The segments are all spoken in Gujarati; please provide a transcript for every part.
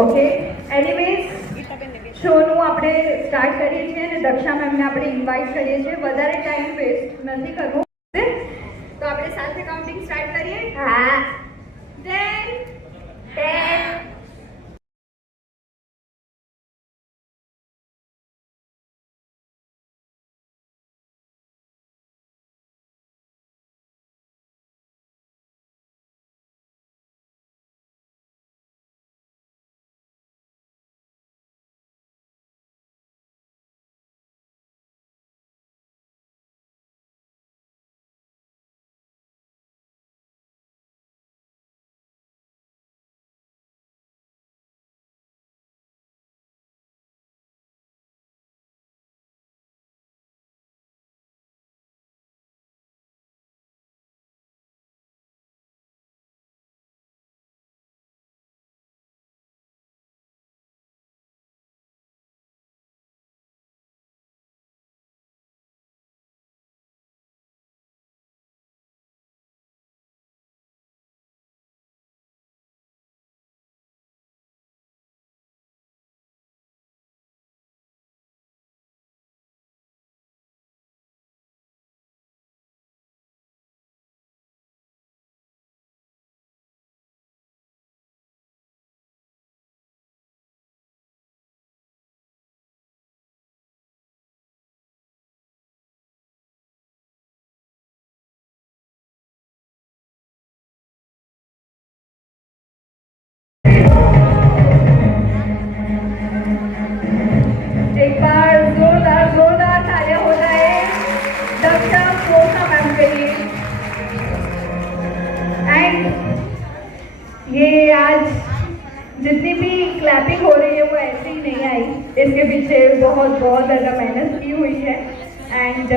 ઓકે એનીવેઝ શોનું આપણે સ્ટાર્ટ કરીએ છીએ અને દક્ષા મેમને આપણે ઇન્વાઇટ કરીએ છીએ. વધારે ટાઈમ વેસ્ટ નથી કરવો, તો આપણે સાથે કાઉન્ટિંગ સ્ટાર્ટ કરીએ. હા 10 10 एक बार जोरदार जोरदार तालियां हो जाए दक्षा पोसा मैम के लिए. एंड ये आज जितनी भी क्लैपिंग हो रही है वो ऐसे ही नहीं आई, इसके पीछे बहुत बहुत ज़्यादा मेहनत की हुई है. एंड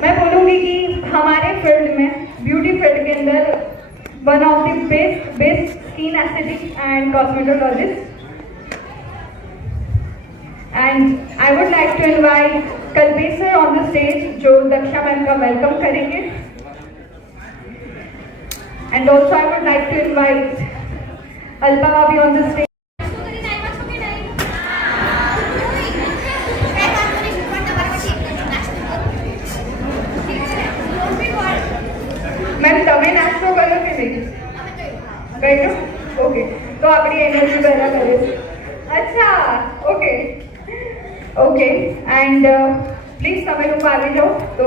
मैं बोलूँगी कि हमारे फील्ड में ब्यूटी फील्ड के अंदर one of the best skin aesthetic and cosmetologist. And I would like to invite Kalpesh sir on the stage, जो दक्षा मैम का वेलकम करेंगे. And also I would like to invite Alpa Bhabi on the stage. Ma'am તમે નાસ્તો કર્યો કે નહીં કર્યો? ઓકે તો આપણી એનર્જી પહેલા કરે. અચ્છા ઓકે ઓકે એન્ડ પ્લીઝ તમે લોકો આવી જાઓ તો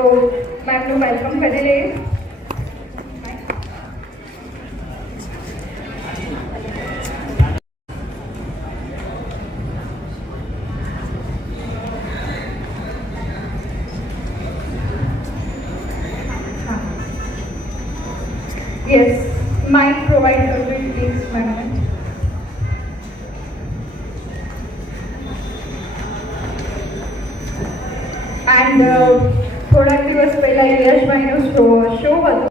મેમનું વેલકમ કરી લઈએ. યસ માઇક પ્રોવાઈડ કરજો પ્લીઝ મેડમ. એન્ડ થોડાક દિવસ પહેલા યશભાઈનો શો હતો.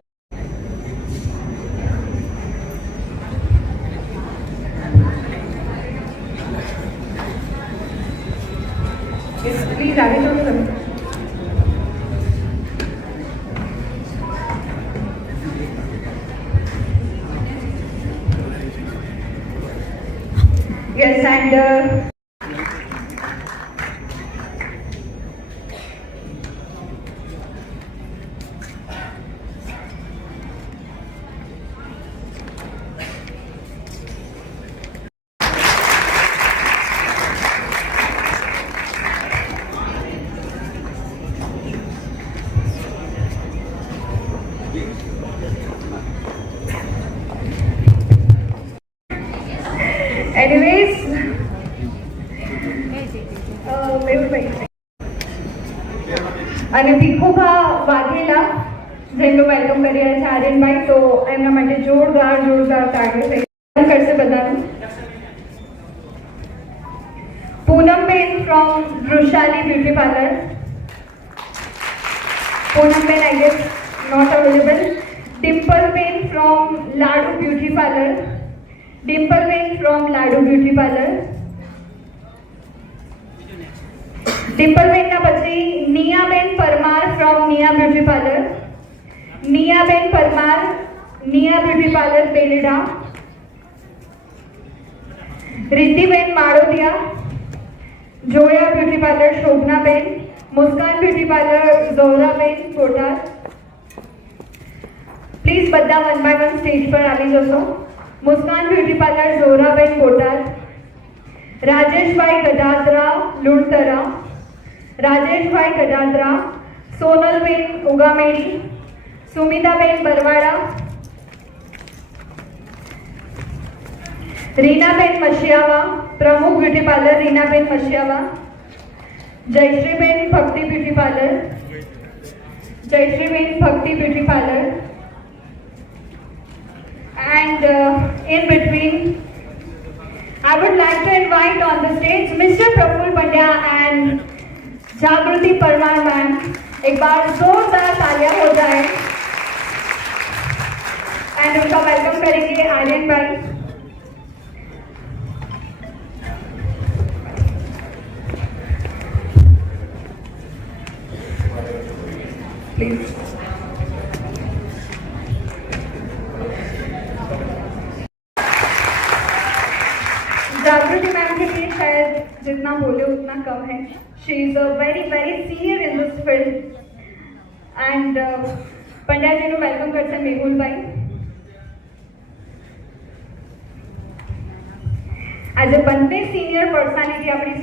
પ્લીઝ આવી જાઓ તમે. યસ એન્ડ એનીવેઝ અને ભીખુભા વાઘેલા જેમનું વેલકમ કરી રહ્યા છે આર્યનભાઈ, તો એમના માટે જોરદાર જોરદાર તાળીઓ થઈ કરશે બધાનું. Poonamben from Vrushali beauty parlour. Poonamben I guess not available. Dimpleben from Laddu beauty parlour. Dimpleben from Laddu beauty parlour. ડિમ્પલબેનના પછી Niyaben Parmar from Niya beauty parlour. Niyaben Parmar Niya beauty parlour Belda. Karotiya, Zoya beauty parlour Shobhana ben, Muskan beauty parlour Johra ben Botad. Please બધા વન બાય વન સ્ટેજ પર આવી જશો. મુસ્કાન બ્યુટી પાર્લર ઝોરાબેન બોટાદ, રાજેશભાઈ ગદાદરા લુણતરા, રાજેશભાઈ ગદાદરા, સોનલબેન ઉગામેડી, સુમિતાબેન બરવાડા, રીનાબેન મશિયાવા, પ્રમુખ બ્યુટી પાર્લર રીનાબેન મશિયાવા, જયશ્રીબેન ભક્તિ બ્યુટી પાર્લર, જયશ્રીબેન ભક્તિ beauty parlour. And in between, I would like to invite on the stage Mr. Praful Pandya and Jagruti Parmar ma'am. एक बार जोरदार तालियां हो जाए. And उनका वेलकम करेंगे आर्यन भाई. Please. जागृति मैम के लिए शायद जितना बोले उतना कम है. She is a very senior in this field. And Pandya ji નું વેલકમ કરશે મેહુલભાઈ. આજે બંને સિનિયર પર્સનાલિટી આપણી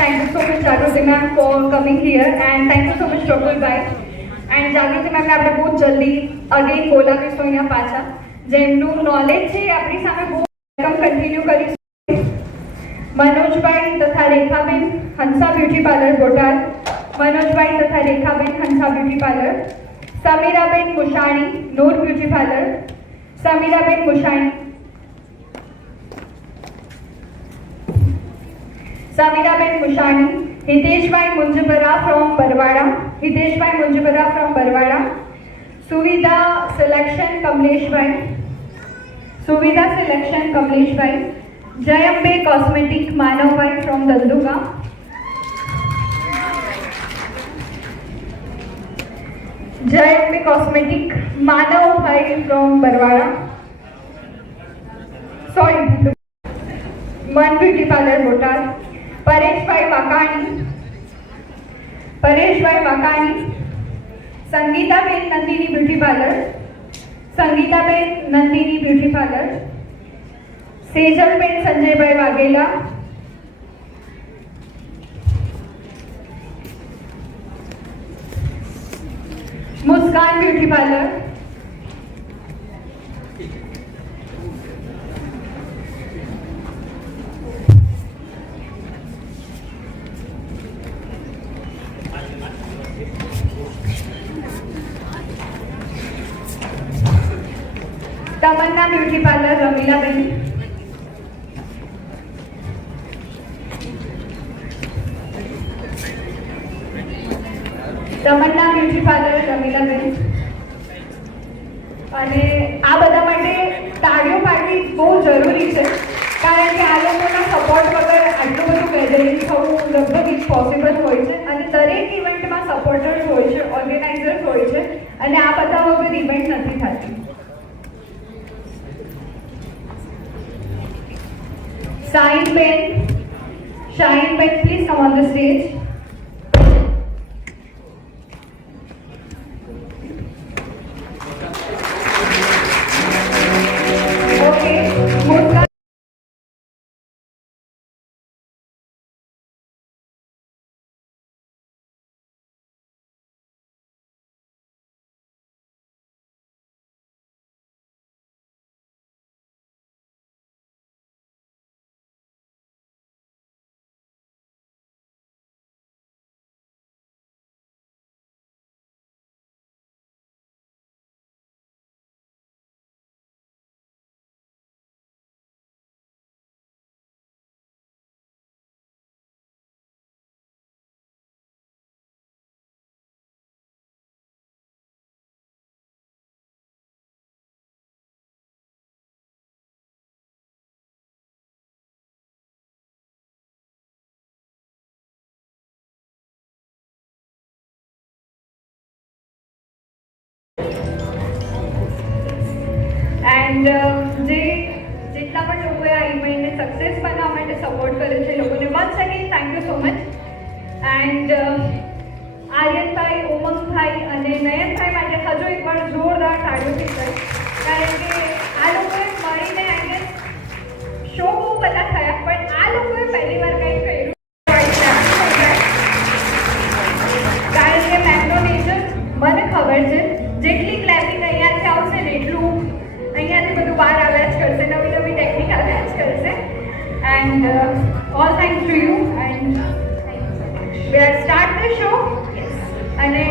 Thank you so much Jagruti ma'am for coming here and thank you so much Praful bhai. And Jagruti મેમને આપણે બહુ જલ્દી અગેન બોલાવીશું અહીંયા પાછા. જેમનું નોલેજ છે આપણી સામે બહુ વેલકમ કન્ટિન્યુ કરીશું. મનોજભાઈ તથા રેખાબેન હંસા બ્યુટી પાર્લર બોટાદ, મનોજભાઈ તથા Rekhaben Hansa beauty parlour, Samiraben Mushani Noor beauty parlour, Samiraben Mushani, Samiraben Mushani, Hiteshbhai Munjpara from Barwada, Hiteshbhai Munjpara from Barwada, Suvidha selection Kamlesh भाई, सुविधा सिलेक्शन कमलेश भाई, जयम्बे cosmetic Manav bhai from दंदुका, जयम्बे cosmetic Manav bhai from Barwada, sorry Mann beauty parlour Botad, Pareshbhai Vakani, Pareshbhai Vakani, Sangitaben Nandini beauty parlour, Sangitaben Nandini beauty parlour, Sejalben Sanjaybhai Vaghela, Muskan beauty parlour, Tamanna beauty parlour Ramila ben, Tamanna beauty parlour Ramila ben. અને આ બધા માટે તાળીઓ પાડવી બહુ જરૂરી છે કારણ કે આ લોકોના સપોર્ટ વગર આટલું બધું ગેધરિંગ થવું લગભગ ઇમ્પોસિબલ હોય છે. અને દરેક ઇવેન્ટમાં સપોર્ટર્સ હોય છે, ઓર્ગેનાઇઝર્સ હોય છે અને આ બધા વગર ઇવેન્ટ નથી થતી. Shine Ben, please come on the stage. Okay, Murka. And and જે જેટલા પણ લોકોએ આ ઇવેન્ટને સક્સેસ બનાવવા માટે સપોર્ટ કર્યો છે એ લોકોને once again thank you so much. And Aryanbhai, Umangbhai અને નયનભાઈ માટે હજુ એકવાર જોરદાર તાળીઓથી સર, કારણ કે આ લોકોએ મળીને આઈ ગેસ શો બહુ બધા થયા પણ આ લોકોએ પહેલી વાર કંઈ કર્યું, કારણ કે મેમનો નેચર મને ખબર છે જેટલી ક્લેપિંગ અહીંયાથી આવશે ને એટલું અહીંયાથી બધું બહાર આવ્યા જ કરશે, નવી નવી ટેકનિક આવ્યા જ કરશે. And all thanks to you and we are start the show. અને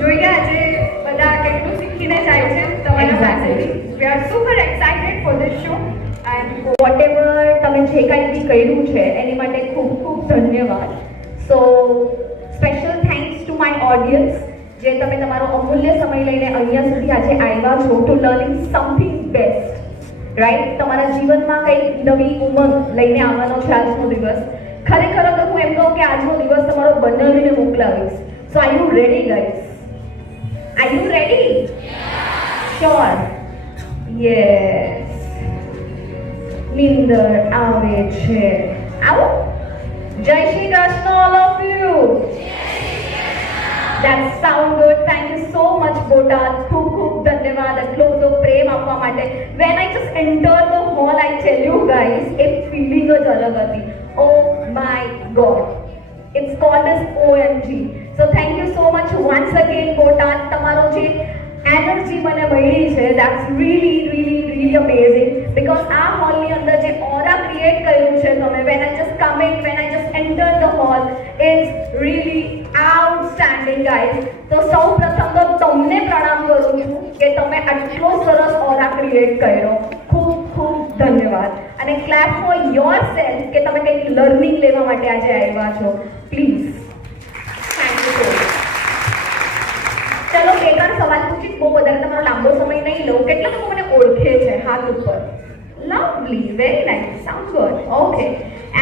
જોઈએ આજે બધા કેટલું શીખીને જાય છે તમારા પાસેથી. We are super excited for this show and whatever તમે જે કાંઈ બી કર્યું છે એની માટે ખૂબ ખૂબ ધન્યવાદ. So special thanks to my audience જે તમે તમારો અમૂલ્ય સમય લઈને અહીંયા સુધી આજે આવ્યા છો to learning something best, right? તમારા જીવનમાં કંઈક નવી ઉમંગ લઈને આવવાનો છે આજનો દિવસ. ખરેખર તો હું એમ કહું કે આજનો દિવસ તમારો બનાવીને મોકલાવીશ. So are you ready guys? Are you ready? Sure? Yes. નિંદર આવે છે. આવો. જય Shri Krishna all of you. That sound good. Thank you so much, Botan. ખૂબ ખૂબ ધન્યવાદ આટલો બધો પ્રેમ આપવા માટે. When I just entered the hall, I tell you guys, એક feeling જ અલગ હતી. Oh my God. It's called as OMG. So thank you so much once again, Botan. તમારો જે એનર્જી મને મળી છે, that's really amazing. Because આ હોલની અંદર જે ઓરા ક્રિએટ કર્યું છે તમે, when I just come in, when I just enter the hall, it's really outstanding, guys. તો સૌ પ્રથમ તો તમને પ્રણામ કરું છું કે તમે આટલો સરસ ઓરા ક્રિએટ કર્યો. ખૂબ ખૂબ ધન્યવાદ. અને ક્લેપ ફોર યોરસેલ્ફ કે તમે કંઈક લર્નિંગ લેવા માટે આજે આવ્યા છો. Please. Thank you so much. ચલો બે ત્રણ સવાલ પૂછી, બહુ વધારે તમારો લાંબો સમય નહીં લઉં. કેટલા લોકો મને ઓળખે છે હાથ ઉપર? Lovely, very nice, sound good. Okay.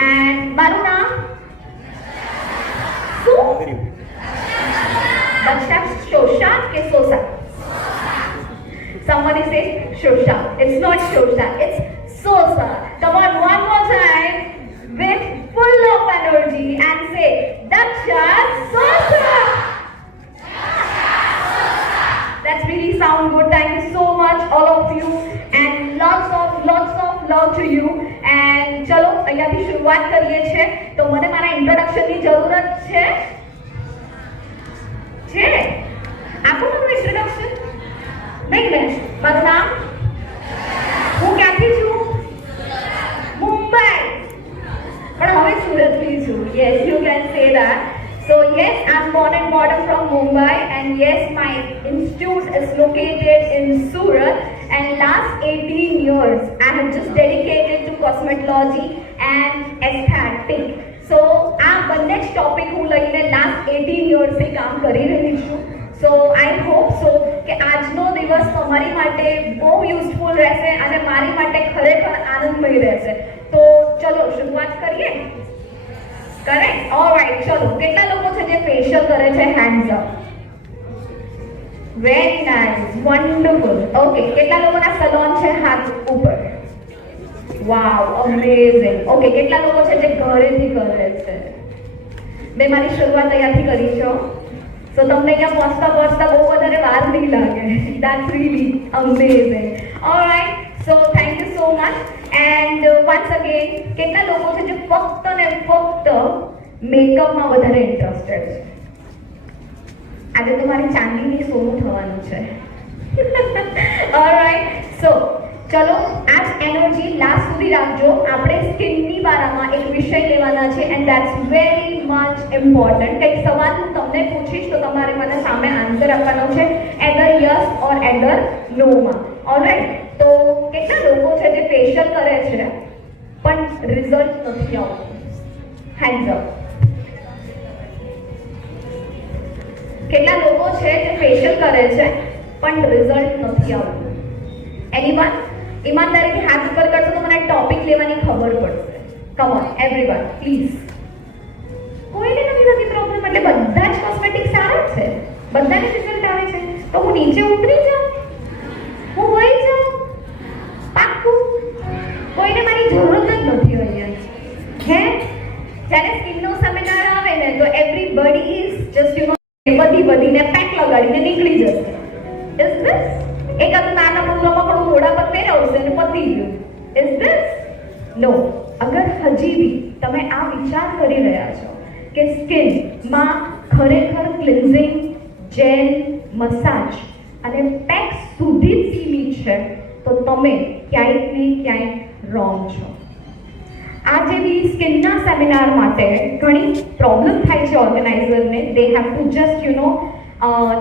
And મારું નામ શું? દક્ષા શોષા કે Sosa? Somebody say Shosha. It's not Shosha, it's Sosa. Come on, one more time with full of energy and say Daksha Sosa. That's really sound good. Thank you so much, all of you, and lots of love to you. And ચલો અહીંયાથી શરૂઆત કરીએ છીએ. તો મને મારા ઇન્ટ્રોડક્શનની જરૂરત છે. આપો મારું ઇન્ટ્રોડક્શન. નહીં બેન, મારું નામ, હું ક્યાંથી છું? મુંબઈ, પણ હવે સુરતથી છું. Yes, you can say that. So yes, I'm born and brought up from Mumbai, and yes, my institute is located in Surat, and last 18 years I have just dedicated to cosmetology and aesthetic. So આ બંને જ ટોપિક હું લઈને last 18 years થી કામ કરી રહી છું. So I hope so કે આજનો દિવસ તમારી માટે બહુ યુઝફુલ રહેશે અને મારી માટે ખરેખર આનંદમય રહેશે. તો ચલો શરૂઆત કરીએ. કરેક્ટ? ઓલરાઈટ, ચલો. કેટલા લોકો છે જે ફેશિયલ કરે છે? Hands up. Very nice, wonderful. Okay, કેટલા લોકોના સલોન છે? હાથ ઉપર. વાવ, અમેઝિંગ. ઓકે, કેટલા લોકો છે જે ઘરેથી કરે છે? મેં મારી શરૂઆત અહીંયાથી કરી છે. સો તમને અહીંયા પહોંચતા બહુ વધારે વાર નહીં લાગે. That's really amazing. Alright, so thank you so much. And once again, કેટલા લોકો છે જે ફક્ત ને ફક્ત મેકઅપમાં વધારે ઇન્ટરેસ્ટેડ છે? આજે તો મારી ચાંદીની સોનું થવાનું છે. Alright, so ચલો આ જ એનર્જી લાસ્ટ સુધી રાખજો. આપણે સ્કિનની બારામાં એક વિષય લેવાના છે and that's very much important. કંઈક સવાલ હું તમને પૂછીશ તો તમારે મને સામે આન્સર આપવાનો છે, એધર યસ ઓર એધર નોમાં. ઓલરાઈટ, તો કેટલા લોકો છે જે ફેશિયલ કરે છે પણ રિઝલ્ટ નથી આવતું? Hands up. કેટલા લોકો છે જે ફેશિયલ કરે છે પણ રિઝલ્ટ નથી આવતું? એનીવન? ઈમાનદારીથી હાથ ઉપર કરશો તો મને ટોપિક લેવાની ખબર પડશે. Come on everyone please. કોઈને નથી થતી પ્રોબ્લેમ? એટલે બધા જ કોસ્મેટિક સારા છે, બધાને રિઝલ્ટ આવે છે, તો હું નીચે ઉતરી જાઉં? હું વહી જાઉં? this? એકાદું નાનું રમકડું મોઢા પર ફેરવશે અને પતી ગયું. Is this? No. અગર હજી બી તમે આ વિચાર કરી રહ્યા છો કે સ્કિનમાં ખરેખર ક્લિન્ઝિંગ, જેલ, મસાજ અને પેક સુધી જ સીમિત છે તો તમે ક્યાંક ને ક્યાંક રોંગ છો. આ જેવી સ્કિનના સેમિનાર માટે ઘણી પ્રોબ્લેમ થાય છે ઓર્ગેનાઇઝરને. They have to just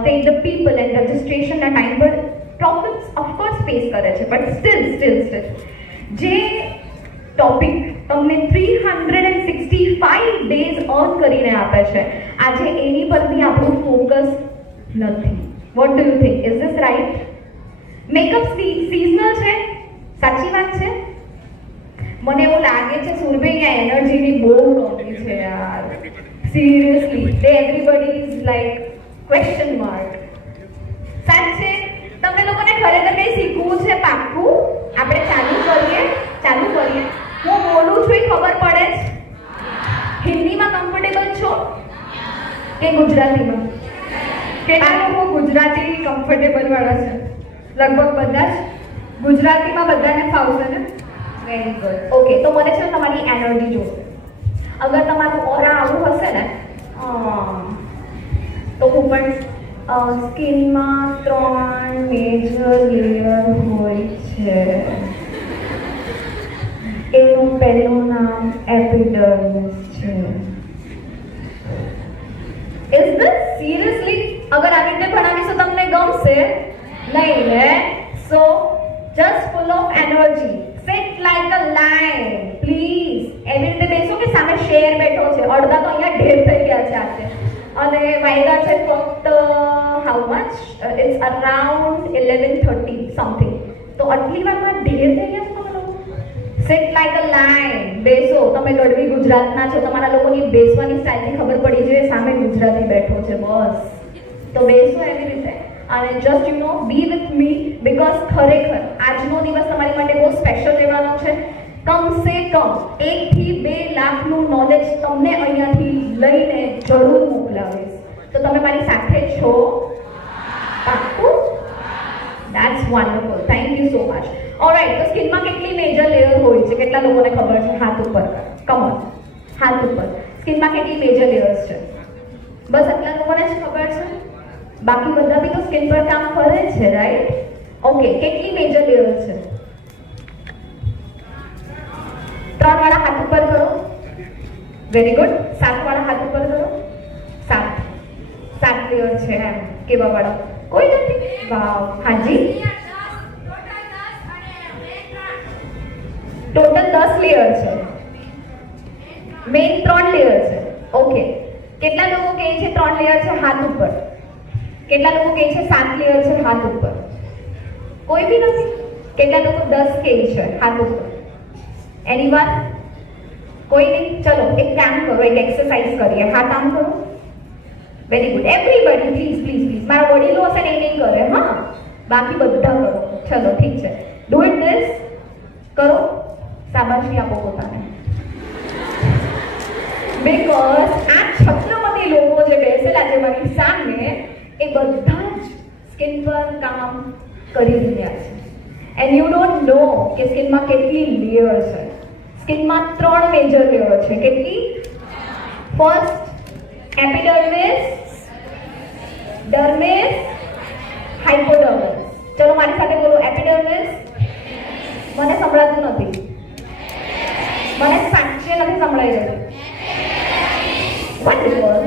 take the people and રજિસ્ટ્રેશનના ટાઈમ પર પ્રોબ્લેમ્સ ઓફકોર્સ ફેસ કરે છે. બટ સ્ટીલ જે ટોપિક તમને 365 ડેઝ અર્ન કરીને આપે છે, આજે એની પર બી આપણું ફોકસ નથી. What do you think? Is this right? Makeup seasonal છે, સાચી વાત છે. મને એવું લાગે છે સુરભી આ એનર્જીની બહુ કમી છે યાર. Seriously everybody is like question mark. સાચે તમને લોકોને ખરેખર કંઈ શીખવું છે પાક્કું? આપણે ચાલુ કરીએ. હું બોલું છું એ ખબર પડે જ? હિન્દીમાં કમ્ફર્ટેબલ છો કે ગુજરાતીમાં? કેટલા લોકો ગુજરાતી કમ્ફર્ટેબલ વાળા છે? લગભગ બધા જ. ગુજરાતીમાં બધાને ફાવશે ને? Very good. ઓકે, તો મને છે ને તમારી એનર્જી જોશે. અગર તમારું ઓરા આવું હશે ને તો હું પણ સ્કિનમાં 3 મેજર લેયર હોય છે. એનું પહેલું નામ એપિડર્મિસ છે. Is this seriously? અગર આવી રીતે ભણાવીશું તમને ગમશે નહીં ને? સો just full of energy. Sit like a lion, please. એવી રીતે બેસો કે સામે શેર બેઠો છે. અડધા તો અહીંયા ઢેર થઈ ગયા છે આજે. અને વાગ્યા છે ફક્ત how much? It's around 11:30 something. તો આટલી વારમાં ઢેર થઈ ગયા છે તમે લોકો. Sit like a lion. બેસો. તમે ગઢવી ગુજરાતના છો, તમારા લોકોની બેસવાની સ્ટાઇલની ખબર પડી જોઈએ. સામે ગુજરાતી બેઠો છે બસ. તો બેસો એવી રીતે અને just B with me because ખરેખર આજનો દિવસ તમારી માટે બહુ સ્પેશિયલ રહેવાનો છે. કમસે કમ 1 થી 2 લાખનું નોલેજ તમને અહીંયાથી લઈને જરૂર મોકલાવીશ. તો તમે મારી સાથે છો? પાક્કું? That's wonderful. Thank you so much. Alright, તો સ્કિનમાં કેટલી મેજર લેયર હોય છે? કેટલા લોકોને ખબર છે? હાથ ઉપર કમ ઓન, હાથ ઉપર. સ્કિનમાં કેટલી મેજર લેયર્સ છે? બસ આટલા લોકોને જ ખબર છે? બાકી બધા બી તો સ્કિન પર કામ કરે છે, રાઈટ? ઓકે, કેટલી મેજર લેયર્સ છે? 3 વાળા હાથ ઉપર કરો. Very good. 7 વાળા હાથ ઉપર કરો. 7 લેયર છે એમ કેવા વાળા? કોઈ નથી? વાવ. હાજી, ટોટલ 10 લેયર છે. મેઇન 3 લેયર છે. ઓકે, કેટલા લોકો કહે છે 3 લેયર છે હાથ ઉપર? કેટલા લોકો કહે છે 7 લેયર છે હાથ ઉપર? કોઈ બી નથી. કેટલા લોકો 10 કહે છે હાથ ઉપર? એનીવન? કોઈ નહીં? ચલો એક કામ કરો, એક એક્સરસાઇઝ કરીએ. હાથ આમ કરો. Very good. Everybody please. મારા વડીલો હશે ને એ નહીં કરે, હા? બાકી બધા કરો. ચલો ઠીક છે. Do it this. કરો. શાબાશી આપો પોતાને. બીકોઝ આ છત્રપતિ લોકો જે બેસેલા છે મારી સામે એ બધા જ સ્કિન પર કામ કરી રહ્યા છે. એન્ડ યુ ડોન્ટ નો કે સ્કિનમાં કેટલી લેયર છે. સ્કિનમાં 3 મેજર લેયર છે. કેટલી? First epidermis, dermis, hypodermis. ચલો મારી સાથે બોલો. એપિડર્મિસ. મને સંભળાતું નથી. મને સાચે નથી સંભળાઈ રહ્યું. વન્ડરફુલ.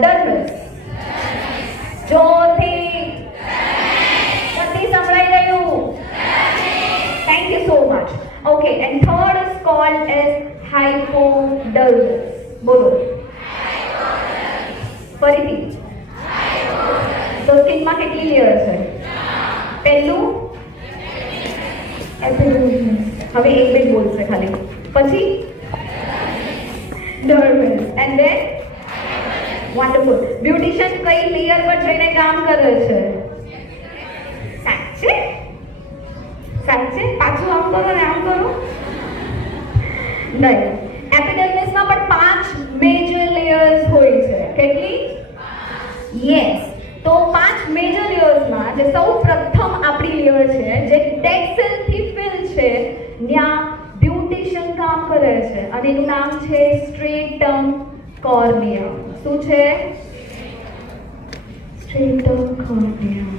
ડર્મિસ. જોરથી. નથી સંભળાઈ રહ્યું. Thank you so much. Okay, and third is called as hypodermis. બોલો ફરીથી. તો સ્કિનમાં કેટલી લેયર છે? પહેલું એપિડર્મિસ. હવે એક બે બોલશે ખાલી. પછી dermis. And then wonderful. Beautician કઈ લેયર પર જઈને કામ કરે છે? સાચે? પાછું આમ કરો ને આમ કરો. નહીં. એપિડર્મિસમાં પણ 5 મેજર લેયર્સ હોય છે. કેટલી? યસ. તો 5 મેજર લેયર્સમાં જે સૌ પ્રથમ આપણી લેયર છે જે ડેડ સેલથી ફિલ છે, ત્યાં બ્યુટિશિયન કામ કરે છે અને એનું નામ છે સ્ટ્રેટમ કોર્નિયા. શું છે? Stratum cornea.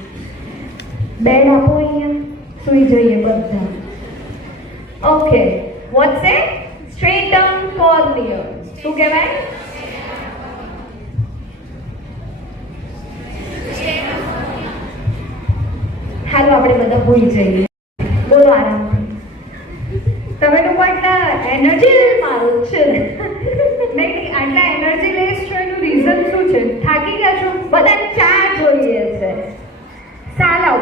બેડ આપો અહીંયા, સુઈ જઈએ બધા. ઓકે, વોટ્સ એ સ્ટ્રેટમ કોર્નિયા? શું કહેવાય? હાલો આપણે બધા ભૂલી જઈએ. બોલો આરામથી. તમે લોકો આટલા એનર્જી મારું છે નહીં, આટલા એનર્જી લેસ છો એનું રીઝન શું છે? થાકી ગયા છો? બધા ચા જોઈએ છે. સાલાવ.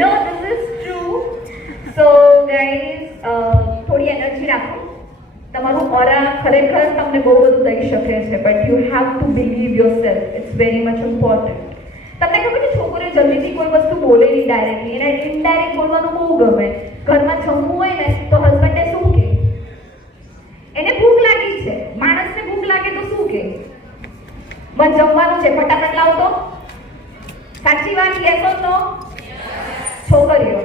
No, this is true. So guys, થોડી એનર્જી રાખો. તમારું ઓરા ખરેખર તમને બહુ બધું દઈ શકે છે, but you have to believe yourself. It's very much important. તમને ખબર છે છોકરીઓ જલ્દીથી કોઈ વસ્તુ બોલે નહીં ડાયરેક્ટલી, એને ઇનડાયરેક્ટ બોલવાનું બહુ ગમે. ઘરમાં જમવું હોય ને તો હસબન્ડે શું કહે? એને ભૂખ લાગી છે. માણસને ભૂખ લાગે તો શું કહે? બસ જમવાનું છે, ફટાફટ લાવ તો. સાચી વાત કહેશો તો? છોકરીઓ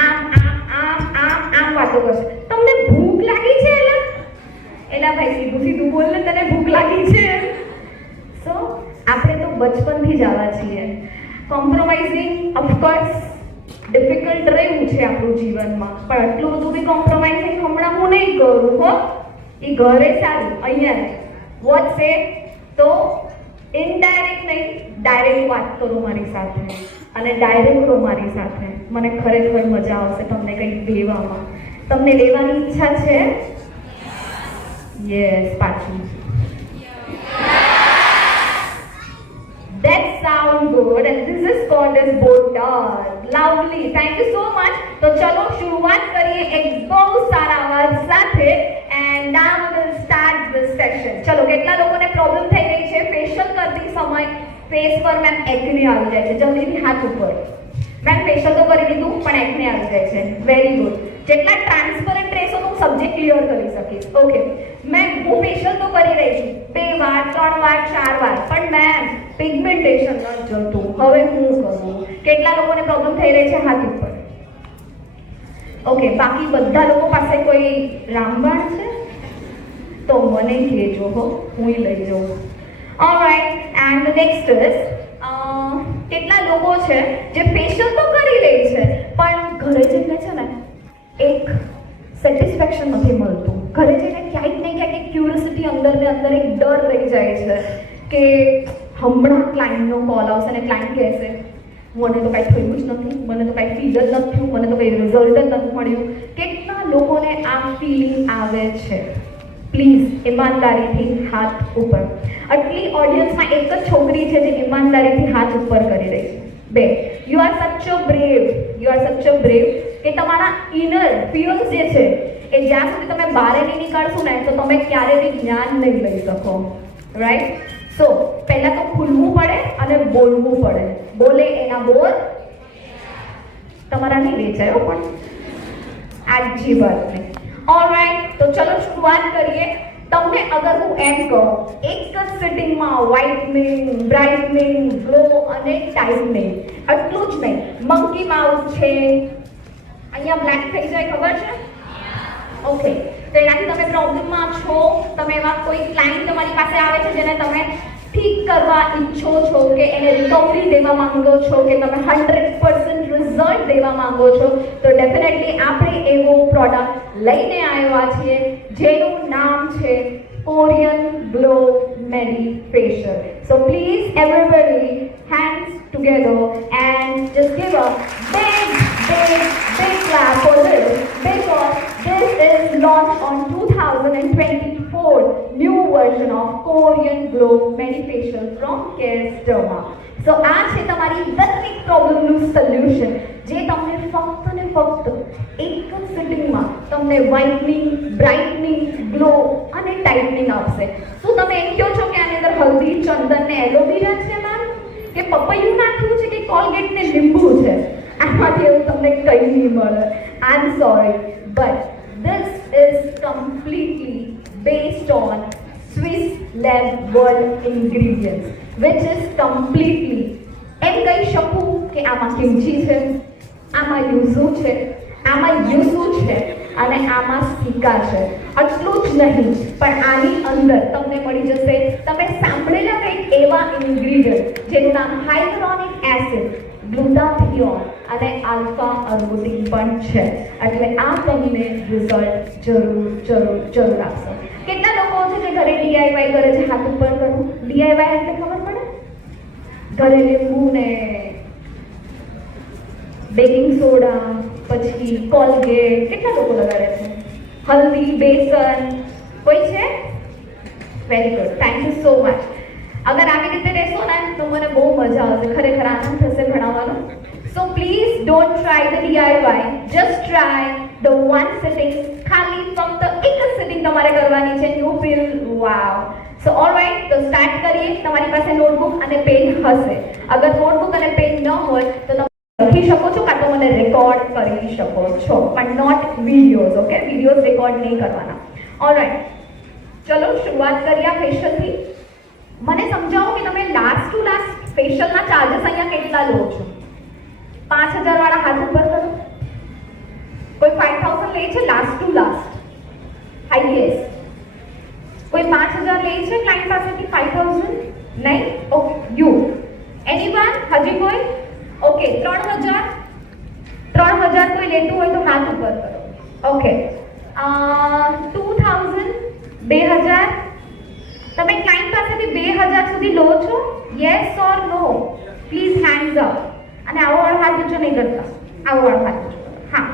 આમ આમ આમ આમ આમ વાતો કરશે. તમને ભૂખ લાગી છે? એલા ભાઈ સીધું સીધું બોલ ને, તને ભૂખ લાગી છે. સો આપણે તો બચપનથી જ આવા છીએ. કોમ્પ્રોમાઇઝિંગ ઓફકોર્સ ડિફિકલ્ટ રહ્યું છે આપણું જીવનમાં, પણ આટલું બધું બી કોમ્પ્રોમાઇઝિંગ હમણાં હું નહીં કરું હો. એ ઘરે સારું, અહીંયા નહીં. વોટ્સ એ? તો ઇનડાયરેક્ટ નહીં, ડાયરેક્ટ વાત કરો મારી સાથે, અને ડાયરેક્ટ રહો મારી સાથે. મને ખરેખર મજા આવશે તમને કંઈક દેવામાં. તમને લેવાની ઈચ્છા છે? યસ, પાછું. That sound good, and this is called as Botad. Lovely, thank you so much. તો ચલો શરૂઆત કરીએ એક બહુ સારા અવાજ સાથે, and now we will start this session. ચલો, કેટલા લોકોને પ્રોબ્લેમ થઈ રહી છે ફેશિયલ કરતી સમય ફેસ પર મેમ એકને આવી જાય છે? જલ્દીથી હાથ ઉપર. મેમ ફેશિયલ તો કરી દીધું પણ એકને આવી જાય છે. Very good. જેટલા ટ્રાન્સપરન્ટ રહેશો તો હું સબ્જેક્ટ ક્લિયર કરી શકીશ. ઓકે મેમ, હું ફેશિયલ તો કરી રહી છું 2 વાર 3 વાર 4 વાર, પણ મેમ પિગમેન્ટેશન ન જતું. હવે હું કરું? કેટલા લોકોને પ્રોબ્લેમ થઈ રહી છે? હાથ ઉપર. ઓકે, બાકી બધા લોકો પાસે કોઈ રામબાણ છે તો મને કહેજો હો, હું લઈ જાઉં. ઓલરાઈટ, એન્ડ નેક્સ્ટ ઇઝ કેટલા લોકો છે જે ફેશિયલ તો કરી રહી છે પણ ઘરે જઈને છે ને એક સેટિસ્ફેક્શન નથી મળતું. ઘરે જઈને ક્યાંક ને ક્યાંક એક ક્યુરિયોસિટી અંદર ને અંદર એક ડર રહી જાય છે કે હમણાં ક્લાયન્ટનો કોલ આવશે અને ક્લાયન્ટ કહેશે મને તો કાંઈ થયું જ નથી, મને તો કાંઈ ફીલ જ નથી થયું, મને તો કંઈ રિઝલ્ટ જ નથી મળ્યું. કેટલા લોકોને આ ફિલિંગ આવે છે? પ્લીઝ ઈમાનદારીથી હાથ ઉપર. આટલી ઓડિયન્સમાં એક જ છોકરી છે જે ઈમાનદારીથી હાથ ઉપર કરી રહી છે. 2. યુ આર સચ અ બ્રેવ, યુ આર સચ અ બ્રેવ કે તમારા ઇનર ફિયર્સ જે છે એ જ્યાં સુધી તમે બહાર નહીં નીકળશો ને તો તમે ક્યારેય બી જ્ઞાન નહીં લઈ શકો. રાઈટ? સો પહેલા તો ખુલવું પડે અને બોલવું પડે. બોલે એના બોલ. તમારા નહીં વેચાયો પણ આજી વાત નહીં. ઓલરાઈટ, તો ચલો શરૂઆત કરીએ. તમને અગર હું એમ કહું એક જ સિટિંગમાં વ્હાઇટનિંગ, બ્રાઇટનિંગ, ગ્લો અને ટાઇટનિંગ, આટલું જ નહીં, મંકી માઉથ છે, અહીંયા બ્લેક થઈ જાય, ખબર છે? ઓકે, તો એનાથી તમે પ્રોબ્લેમમાં છો, તમે એવા કોઈ ક્લાયન્ટ તમારી પાસે આવે છે જેને તમે ઠીક કરવા ઈચ્છો છો કે એને રિકવરી દેવા માંગો છો કે તમે 100% રિઝલ્ટ દેવા માંગો છો, તો ડેફિનેટલી આપણે એવો પ્રોડક્ટ લઈને આવ્યા છીએ જેનું નામ છે Korean glow medi facial. So please everybody hands together and just give a big clap for this, because this is launched on 2024 new version of Korean Glow Medifacial from Kerastoma. So આ છે તમારી દરેક પ્રોબ્લેમનું સોલ્યુશન જે તમને ફક્ત ને ફક્ત એક જ સિટિંગમાં તમને વ્હાઇટનિંગ, બ્રાઇટનિંગ, ગ્લો અને ટાઇટનિંગ આપશે. શું તમે એમ કહો છો કે આની અંદર હલ્દી, ચંદન ને એલોવેરા છે મેમ, કે પપૈયું નાખ્યું છે, કે કોલગેટ ને લીંબુ છે? આમાંથી એવું તમને કંઈ નહીં મળે. I am sorry, but this is completely based on Swiss lab world ingredients. which is completely એમ કહી શકું કે આમાં કિમચી છે, આમાં યુઝુ છે, આમાં યુઝુ છે અને આમાં સિકા છે. આટલું જ નહીં પણ આની અંદર તમને મળી જશે તમે સાંભળેલા કંઈક એવા ઇન્ગ્રીડિયન્ટ જેનું નામ હાઇડ્રોનિક એસિડ, ગ્લુટાથિયોન અને આલ્ફા અર્બુટિન પણ છે. એટલે આ તમને રિઝલ્ટ જરૂર આપશે. કેટલા લોકો છે જે ઘરે ડીઆઈવાય કરે છે? હાથ ઉપર કરો. ડીઆઈવાય એટલે ખબર પડે? ઘરે લીંબુ ને બેકિંગ સોડા, પછી કોલગેટ, કેટલા લોકો લગાડે છે? હલ્દી, બેસન, કોઈ છે? Very good, thank you so much. અગર આવી રીતે રહેશો ને તો મને બહુ મજા આવશે, ખરેખર આનંદ થશે ભણાવવાનો. So please don't try the DIY, just try the one sitting. ખાલી ફક્ત એક જ સિટિંગ તમારે કરવાની છે. You feel wow. So alright, તો સ્ટાર્ટ કરીએ. તમારી પાસે નોટબુક અને પેન હશે. અગર નોટબુક અને પેન ન હોય તો તમે લખી શકો છો કાં તો મને રેકોર્ડ કરી શકો છો, પણ not videos. Okay, videos record નહીં કરવાના. ઓલરાઈટ, ચલો શરૂઆત કરીએ આ ફેશિયલથી. મને સમજાવો કે તમે લાસ્ટ ટુ લાસ્ટ ફેશિયલના ચાર્जेस અહીંયા કેટલા લો છો? 5000 વાળા હાથ ઉપર કરો. કોઈ 5000 લે છે લાસ્ટ ટુ લાસ્ટ? હાઈએસ્ટ. કોઈ 5000 લે છે ક્લાયન્ટ પાસેથી? 5000 નહીં? Okay, you anyone? હજી કોઈ? ઓકે, 3000 કોઈ લેતું હોય તો હાથ ઉપર કરો. ઓકે, 2000, 2000. તમે ક્લાયન્ટ પાસેથી 2000 સુધી લો છો? Yes or no? Please hands up. અને આવો વાળો હાથ ઊંચો નહીં કરતા, આવો વાળો હાથ ઊંચો કરો. હા,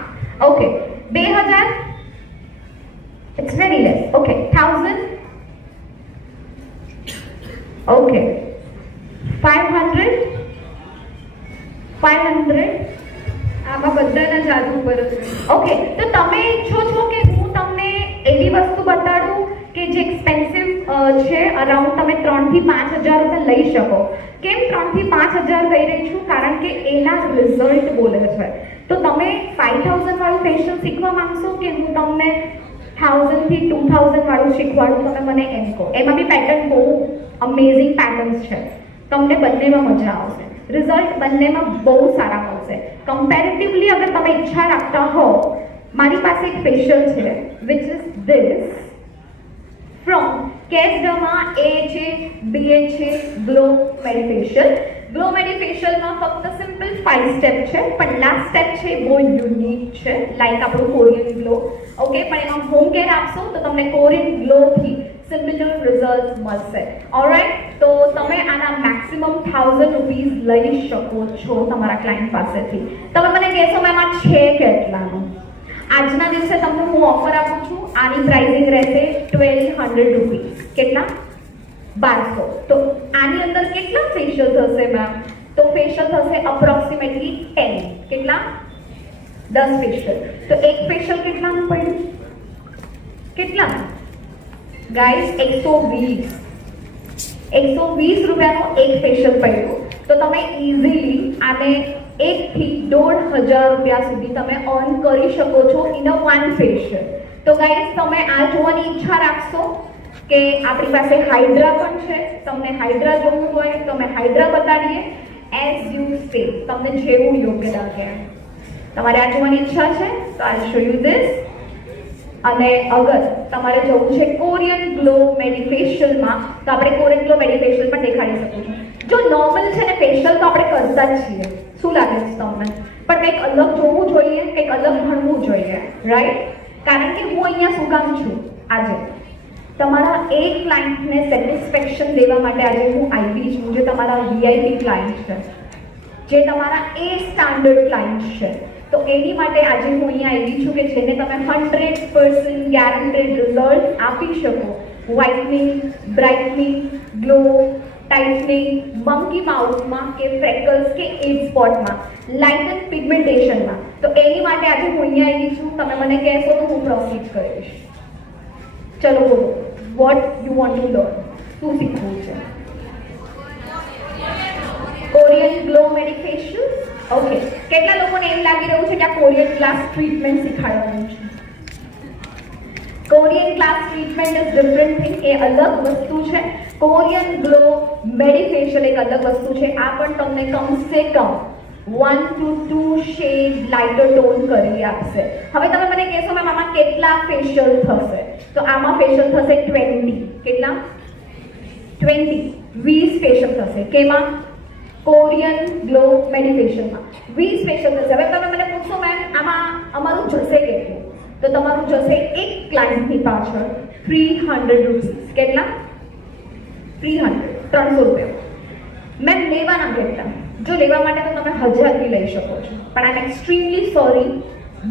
okay, 2000. It's very less. Okay, 1000. Okay, 500. આમાં બધાના જાદુ ઉપર. ઓકે, તો તમે ઈચ્છો છો કે હું તમને એવી વસ્તુ બતાડું કે જે એક્સપેન્સિવ છે, અરાઉન્ડ તમે 3 થી 5000 રૂપિયા લઈ શકો. કેમ 3 થી 5000 કહી રહી છું? કારણ કે એના રિઝલ્ટ બોલે છે. તો તમે 5000 વાળું ફેશિયલ શીખવા માંગશો કે હું તમને 1000 થી 2000 વાળું શીખવાડું? તમે મને એમ કહો. એમાં બી પેટર્ન બહુ અમેઝિંગ પેટર્ન્સ છે. તમને બંનેમાં મજા આવશે. રિઝલ્ટ બંનેમાં બહુ સારા મળશે. કમ્પેરેટિવલી અગર તમે ઈચ્છા રાખતા હો, મારી પાસે એક ફેશિયલ છે વિચ ઇઝ ધીસ ફ્રોમ કેસડર્મા. એ છે BHA glow medi facial. Glow મેડી ફેશિયલમાં ફક્ત સિમ્પલ 5 સ્ટેપ છે, પણ લાસ્ટ સ્ટેપ છે બહુ યુનિક છે, લાઈક આપણું કોરિયન ગ્લો. ઓકે, પણ એમાં હોમ કેર આપશો તો તમને કોરિયન ગ્લોથી સિમિલર રિઝલ્ટ મળશે. ઓલરાઈટ, તો તમે આના મેક્સિમમ 1000 રૂપીઝ લઈ શકો છો તમારા ક્લાયન્ટ પાસેથી. તમે મને કહેશો મેમ આ છે કેટલાનું? આજના દિવસે તમને હું ઓફર આપું છું. આની પ્રાઇસિંગ રહેશે 1200 રૂપીઝ. કેટલા? 1200. તો આની અંદર કેટલા ફેશિયલ થશે મેમ? તો ફેશિયલ થશે અપ્રોક્સિમેટલી 10. કેટલા? 10 ફેશિયલ. તો એક ફેશિયલ કેટલાનું પડ્યું? કેટલાનું ગાઈસ? 120 રૂપિયાનું એક ફેશિયલ પડ્યું. તો તમે ઇઝીલી આને 1 થી 1500 રૂપિયા સુધી તમે અર્ન કરી શકો છો ઇન અ વન ફેશિયલ. તો ગાઈસ, તમે આ જોવાની ઈચ્છા રાખશો કે આપણી પાસે હાઇડ્રા પણ છે. તમને હાઇડ્રા જોવું હોય તો અમે હાઇડ્રા બતાડીએ. એઝ યુ સે, તમને જેવું યોગ્ય લાગે. તમારે આ જોવાની ઈચ્છા છે તો આઈ શો યુ ધીસ. અને અગર તમારે જવું છે કોરિયન ગ્લો મેડી ફેશિયલમાં તો આપણે કોરિયન ગ્લો મેડી ફેશિયલ પણ દેખાડી શકું છું. જો નોર્મલ છે ને ફેશિયલ તો આપણે કરતા જ છીએ, શું લાગે છે તમને? પણ કંઈક અલગ જોવું જોઈએ, કંઈક અલગ ભણવું જોઈએ, રાઈટ? કારણ કે હું અહીંયા શું કામ છું આજે? તમારા એક ક્લાયન્ટને સેટિસ્ફેક્શન દેવા માટે આજે હું આવી છું, જે તમારા VIP ક્લાયન્ટ છે, જે તમારા A સ્ટાન્ડર્ડ ક્લાયન્ટ છે. તો એની માટે આજે હું અહીંયા આવી છું કે જેને તમે 100% ગેરંટેડ રિઝલ્ટ આપી શકો. વ્હાઇટનિંગ, બ્રાઇટનિંગ, ગ્લો, ટાઇટનિંગ, બંકી માઉથમાં કે ફ્રેકલ્સ કે એજ સ્પોટમાં, લાઇટન પિગમેન્ટેશનમાં. તો એની માટે આજે હું અહીંયા આવી છું. તમે મને કહેશો તો હું પ્રોસીડ કરીશ. ચલો બોલો, what you want to learn? શું શીખવું છે? Korean glow medi facial. Okay, કેટલા લોકોને એમ લાગી રહ્યું છે કે આ કોરિયન ગ્લાસ ટ્રીટમેન્ટ શીખાડવાનું છે? Korean glass treatment is different thing. એ અલગ વસ્તુ છે. કોરિયન ગ્લો મેડિફેશિયલ એક અલગ વસ્તુ છે. આ પણ તમને કમસે કમ 1 to 2 શેડ લાઇટર ટોન કરી આપશે. હવે તમે મને કહેશો મેમ આમાં કેટલા ફેશિયલ થશે? તો આમાં ફેશિયલ થશે 20. કેટલા? 20 ફેશિયલ થશે. કેમાં? કોરિયન ગ્લો મેડિફેશિયલમાં 20 ફેશિયલ થશે. હવે તમે મને પૂછશો મેમ આમાં અમારું જશે કેટલું? તો તમારું જશે એક ક્લાયન્ટની પાછળ 300 રૂપીસ. કેટલા? 300 રૂપિયા. મેમ લેવાના કેટલા? જો લેવા માટે તો તમે 1000 બી લઈ શકો છો, પણ આઈ એમ એક્સ્ટ્રીમલી સોરી.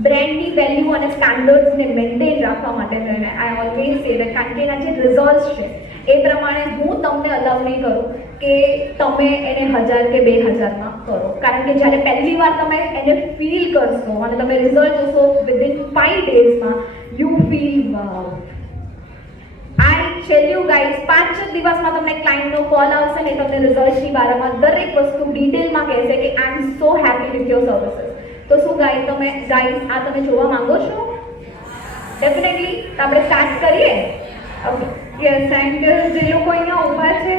બ્રેન્ડની વેલ્યુ અને સ્ટાન્ડર્ડ્સને મેન્ટેન રાખવા માટે થઈને આઈ ઓલવેઝ સે દેટ, કારણ કે એના જે રિઝલ્ટ્સ છે એ પ્રમાણે હું તમને અલાઉ નહીં કરું કે તમે એને 1000 કે 2000માં કરો, કારણ કે જ્યારે પહેલી વાર તમે એને ફીલ કરશો અને તમે રિઝલ્ટ જોશો વિધિન 5 ડેઝમાં, you feel wow. I tell you guys, 5 દિવસમાં તમને ક્લાયન્ટનો કોલ આવશે ને તમને રિઝલ્ટની બારામાં દરેક વસ્તુ ડિટેલમાં કહેશે કે I am so happy with your services. તો શું ગાઈઝ આ તમે જોવા માંગો છો? ડેફિનેટલી. તો આપણે સ્ટાર્ટ કરીએ. Okay, yes. એન્ડ જે લોકો અહીંયા ઊભા છે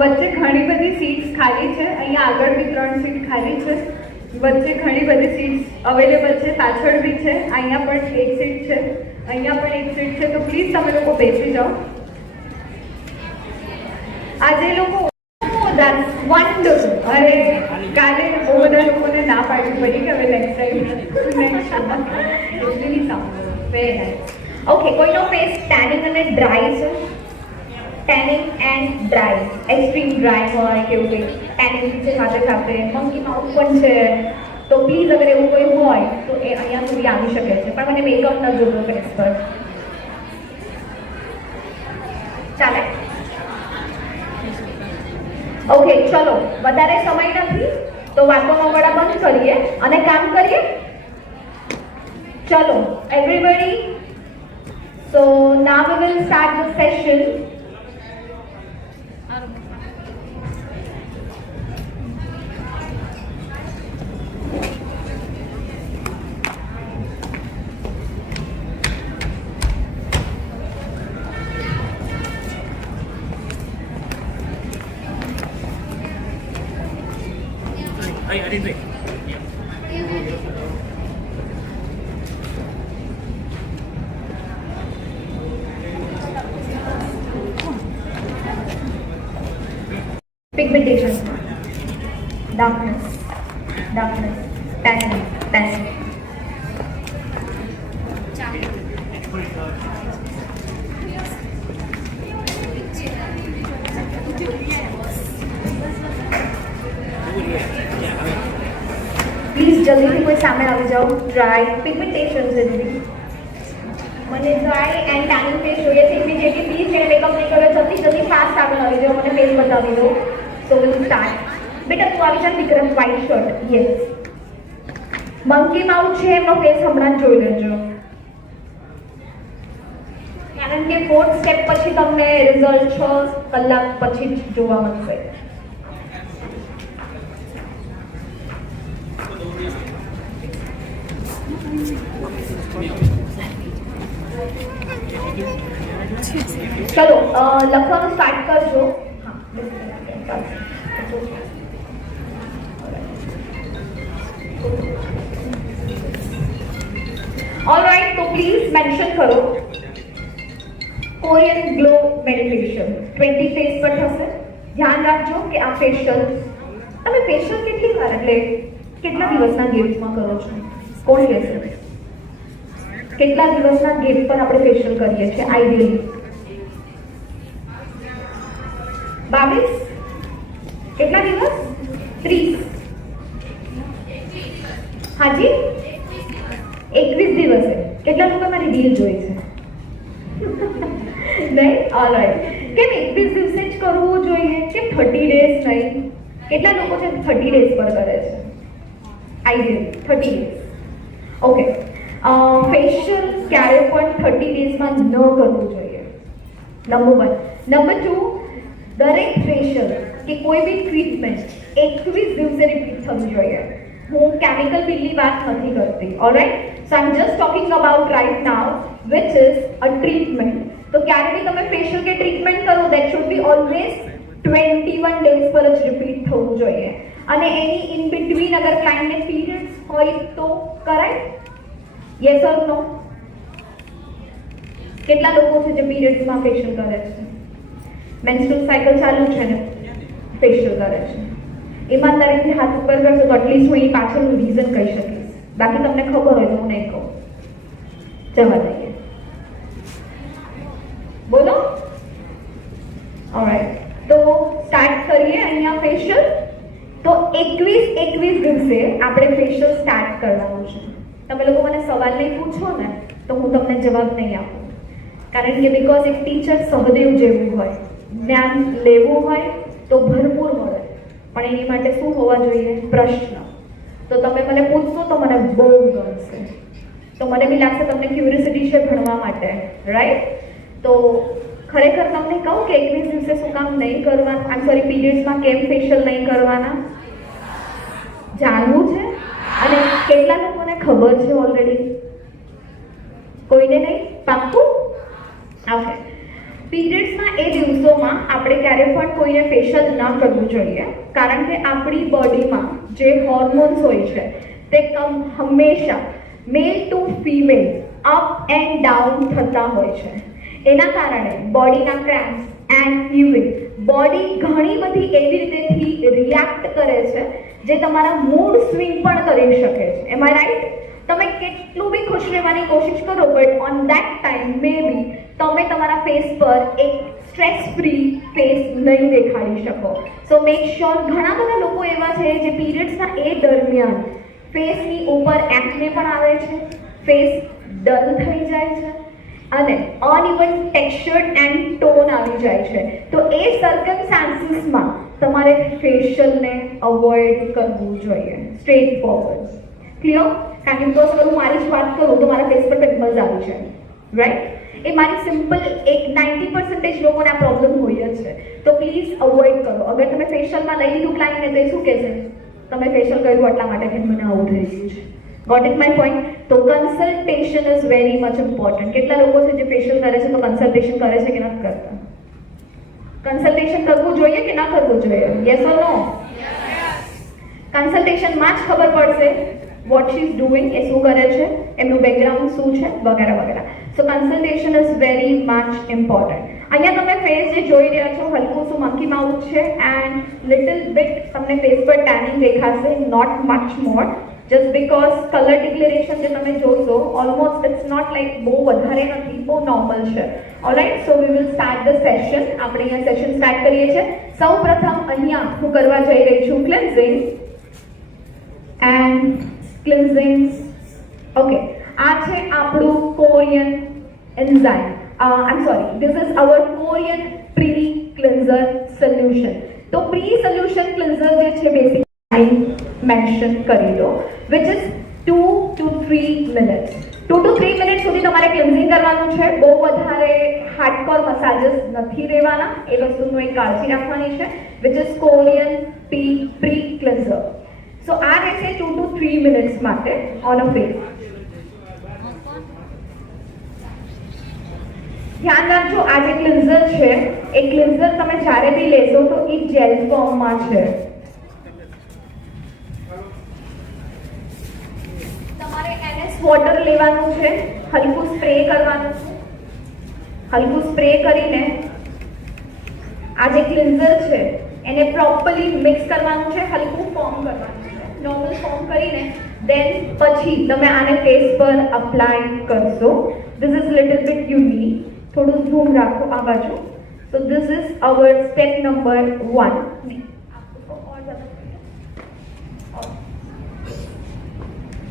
વચ્ચે ઘણી બધી સીટ્સ ખાલી છે. અહીંયા આગળ બી 3 સીટ ખાલી છે, વચ્ચે ઘણી બધી સીટ્સ અવેલેબલ છે, પાછળ બી છે, અહીંયા પણ એક સીટ છે, અહીંયા પણ એક સીટ છે. તો પ્લીઝ તમે લોકો બેસી જાઓ. આજે લોકો ધેટ્સ વન્ડરફુલ. અરે કાલે બહુ બધા લોકોને ના પાડવી પડી કે હવે નેક્સ્ટ ટાઈમ એટલી સાંભળો. Very nice. ઓકે, કોઈનો ફેસ ટેનિંગ અને ડ્રાય છે? Tanning and dry, extreme dry હોય કેવું કંઈ ટેનિંગ છે સાથે સાથે મંકી માઉથ પણ છે, તો પ્લીઝ અગર એવું કોઈ હોય તો એ અહીંયા સુધી આવી શકે છે, પણ મને મેકઅપ ન જોવો ફેસ પર. ચાલે? ઓકે, ચલો વધારે સમય નથી તો વાતોનો વડા બંધ કરીએ અને કામ કરીએ. ચલો everybody, so now we will start the session. I didn't wait. Pigmentation, darkness, tanning. Please જલ્દીથી કોઈ સામે આવી જાઓ. ડ્રાય પિગમેન્ટેશન છે દીદી, મને ડ્રાય એન્ડ ટેનિંગ ફેસ જોઈએ છે ઇમિડિયેટલી. પ્લીઝ જેને મેકઅપ નહીં કર્યો જલ્દી ફાસ્ટ આગળ આવી જાઓ, મને ફેસ બતાવી દો. સો વિલ સ્ટાર્ટ. બેટા તું આવી જા દીકરા, white shirt. Yes, monkey mouth છે, એમનો ફેસ હમણાં જ જોઈ લેજો, કારણ કે 4th સ્ટેપ પછી તમને રિઝલ્ટ 6 કલાક પછી જ જોવા મળશે. ચલો લખવાનું સ્ટાર્ટ કરજો. ઓલરાઈટ, તો પ્લીઝ મેન્શન કરો કોરિયન ગ્લો મેડિટેશન 20 ફેસ પર થશે. ધ્યાન રાખજો કે આ ફેશિયલ તમે ફેશિયલ કેટલી વાર એટલે કેટલા દિવસના ગેપ્સમાં કરો છો? કોણ કહેશે કેટલા દિવસના ગેપ પર આપણે ફેશિયલ કરીએ છીએ આઈડિયલી? 22? કેટલા દિવસ? 30? હાજી 21 દિવસે. કેટલા લોકો મારી રીલ જોઈ છે? નહીં? ઓલરાઈટ. કેમ 21 દિવસે જ કરવું જોઈએ? કેમ 30 ડેઝ નહીં? કેટલા લોકો છે 30 ડેઝ પર કરે છે આઈડિયલી? 30 ડેઝ. ઓકે, ફેશિયલ ક્યારે પણ 30 ડેઝમાં ન કરવું જોઈએ, નંબર 1. નંબર 2, દરેક ફેશિયલ કે કોઈ બી ટ્રીટમેન્ટ 21 દિવસે રિપીટ થવી જોઈએ. હું કેમિકલ બિલની વાત નથી કરતી. Alright, so I M just talking about right now which is a treatment તો ક્યારે બી તમે ફેશિયલ કે ટ્રીટમેન્ટ કરો that should be always 21 days પર જ રિપીટ થવું જોઈએ. અને એની ઇન બિટવીન અગર ક્લાયન્ટને પીરિયડ્સ હોય તો કરાય? યસ ઓર નો? કેટલા લોકો છે જે પીરિયડ્સમાં ફેશિયલ કરે છે? મેન્સ્ટ્રુઅલ સાયકલ ચાલુ છે ને ફેશિયલ કરે છે? ઈમાનદારીથી હાથ ઉપર કરશો તો એટલીસ્ટ હું એ પાછળનું રીઝન કહી શકીશ. બાકી તમને ખબર હોય તો હું નહીં કહું. જવા દઈએ. બોલો. ઓલરાઈટ, તો સ્ટાર્ટ કરીએ અહીંયા ફેશિયલ. તો 21 દિવસે આપણે ફેશિયલ સ્ટાર્ટ કરવાનું છે. તમે લોકો મને સવાલ નહીં પૂછો ને તો હું તમને જવાબ નહીં આપું, કારણ કે બીકોઝ એક ટીચર સહદેવ જેવું હોય, જ્ઞાન લેવું હોય તો ભરપૂર મળે, પણ એની માટે શું હોવા જોઈએ? પ્રશ્ન. તો તમે મને પૂછશો તો મને બહુ ગમશે, તો મને બી લાગશે તમને ક્યુરિયોસિટી છે ભણવા માટે, રાઈટ? તો ખરેખર તમને કહું કે 21 દિવસે શું કામ નહીં કરવાના, આમ સોરી પીરિયડ્સમાં કેમ ફેશિયલ નહીં કરવાના જાણવું છે. અને કેટલા લોકોને ખબર છે ઓલરેડી? કોઈને નહીં? પાક્કું? ઓકે. પીરિયડ્સના એ દિવસોમાં આપણે ક્યારે પણ કોઈને ફેશિયલ ન કરવું જોઈએ, કારણ કે આપણી બોડીમાં જે હોર્મોન્સ હોય છે તે હંમેશા male to female up and down થતા હોય છે. એના કારણે બોડીના ક્રેમ્પ્સ એન્ડ ફીવરિંગ, બોડી ઘણી બધી એવી રીતેથી રિએક્ટ કરે છે જે તમારા મૂડ સ્વિંગ પણ કરી શકે છે. એમ આઈ રાઈટ? તમે કેટલું બી ખુશ રહેવાની કોશિશ કરો, બટ ઓન ધેટ ટાઈમ મે બી તમે તમારા ફેસ પર એક સ્ટ્રેસ ફ્રી ફેસ નહીં દેખાડી શકો. સો મેક શ્યોર. ઘણા બધા લોકો એવા છે જે પીરિયડ્સના એ દરમિયાન ફેસની ઉપર એક્ને પણ આવે છે, ફેસ ડલ થઈ જાય છે અને અનઇવન ટેક્સચર્ડ એન્ડ ટોન આવી જાય છે. તો એ સર્કમસ્ટાન્સીસમાં તમારે ફેશિયલને અવોઇડ કરવું જોઈએ. Straight forward. ક્લિયર? કારણ કે બીકોઝ અગર હું મારી જ વાત કરું તો મારા ફેસ પર પિમ્પલ્સ આવી છે, રાઈટ? એ મારી સિમ્પલ એક 90% લોકોને આ પ્રોબ્લેમ હોય જ છે. તો પ્લીઝ અવોઇડ કરો. અગર તમે ફેશિયલમાં લઈ લીધું ક્લાયન્ટને તો એ શું કહેશે? તમે ફેશિયલ કર્યું એટલા માટે કે મને આવું થઈ ગયું છે. Got it my point? તો consultation is very much important. કેટલા લોકો છે જે ફેશિયલ કરે છે તો કન્સલ્ટેશન કરે છે કે નથી કરતા? કન્સલ્ટેશન કરવું જોઈએ કે ના કરવું જોઈએ? યસ ઓર નો? કન્સલ્ટેશનમાં જ ખબર પડશે વોટ શી ઇઝ ડુઇંગ, એ શું કરે છે, એમનું બેકગ્રાઉન્ડ શું છે, વગેરે વગેરે. So consultation is very much important. અહીંયા તમે ફેસ જે જોઈ રહ્યા છો હલકું શું મંકી માઉથ છે એન્ડ લિટલ બિટ તમને ફેસ પર ટેનિંગ દેખાશે, not much more. Just because colour declaration જે તમે જોશો ઓલમોસ્ટ ઇટ્સ નોટ લાઈક બહુ વધારે નથી, બહુ નોર્મલ છે. Alright, so we will start the session. આપણે અહીંયા સેશન સ્ટાર્ટ કરીએ છીએ. સૌ પ્રથમ અહીંયા હું કરવા જઈ રહી છું ક્લિન્ઝિંગ એન્ડ ક્લિન્ઝિંગ. ઓકે, આ છે આપણું Korean enzyme. I'm sorry, this is our Korean pre-cleanser solution. તો pre-solution cleanser જે છે બેસિક મેન્શન કરી દો, which is 2 to 3 minutes. 2 to 3 minute સુધી તમારે ક્લિન્ઝિંગ કરવાનું છે. બહુ વધારે હાર્ડકોર મસાજીસ નથી રહેવાના, એ વસ્તુનું એક કાળજી રાખવાની છે, which is Korean pre-cleanser. સો આ રહેશે 2 to 3 મિનિટ્સ માટે ઓન અ ફેસ. ધ્યાન રાખજો, આ જે ક્લિન્ઝર છે એ ક્લિન્ઝર તમે જ્યારે બી લેશો તો એ જેલ ફોર્મમાં છે. તમારે NS વોટર લેવાનું છે, હલકું સ્પ્રે કરવાનું છે. હલકું સ્પ્રે કરીને આ જે ક્લિન્ઝર છે એને પ્રોપરલી મિક્સ કરવાનું છે, હલકું ફોર્મ કરવાનું છે. નોર્મલ ફોર્મ કરીને દેન પછી તમે આને ફેસ પર અપ્લાય કરશો. This is little bit unique. થોડું ઝૂમ રાખો આ બાજુ. So this is our step number 1.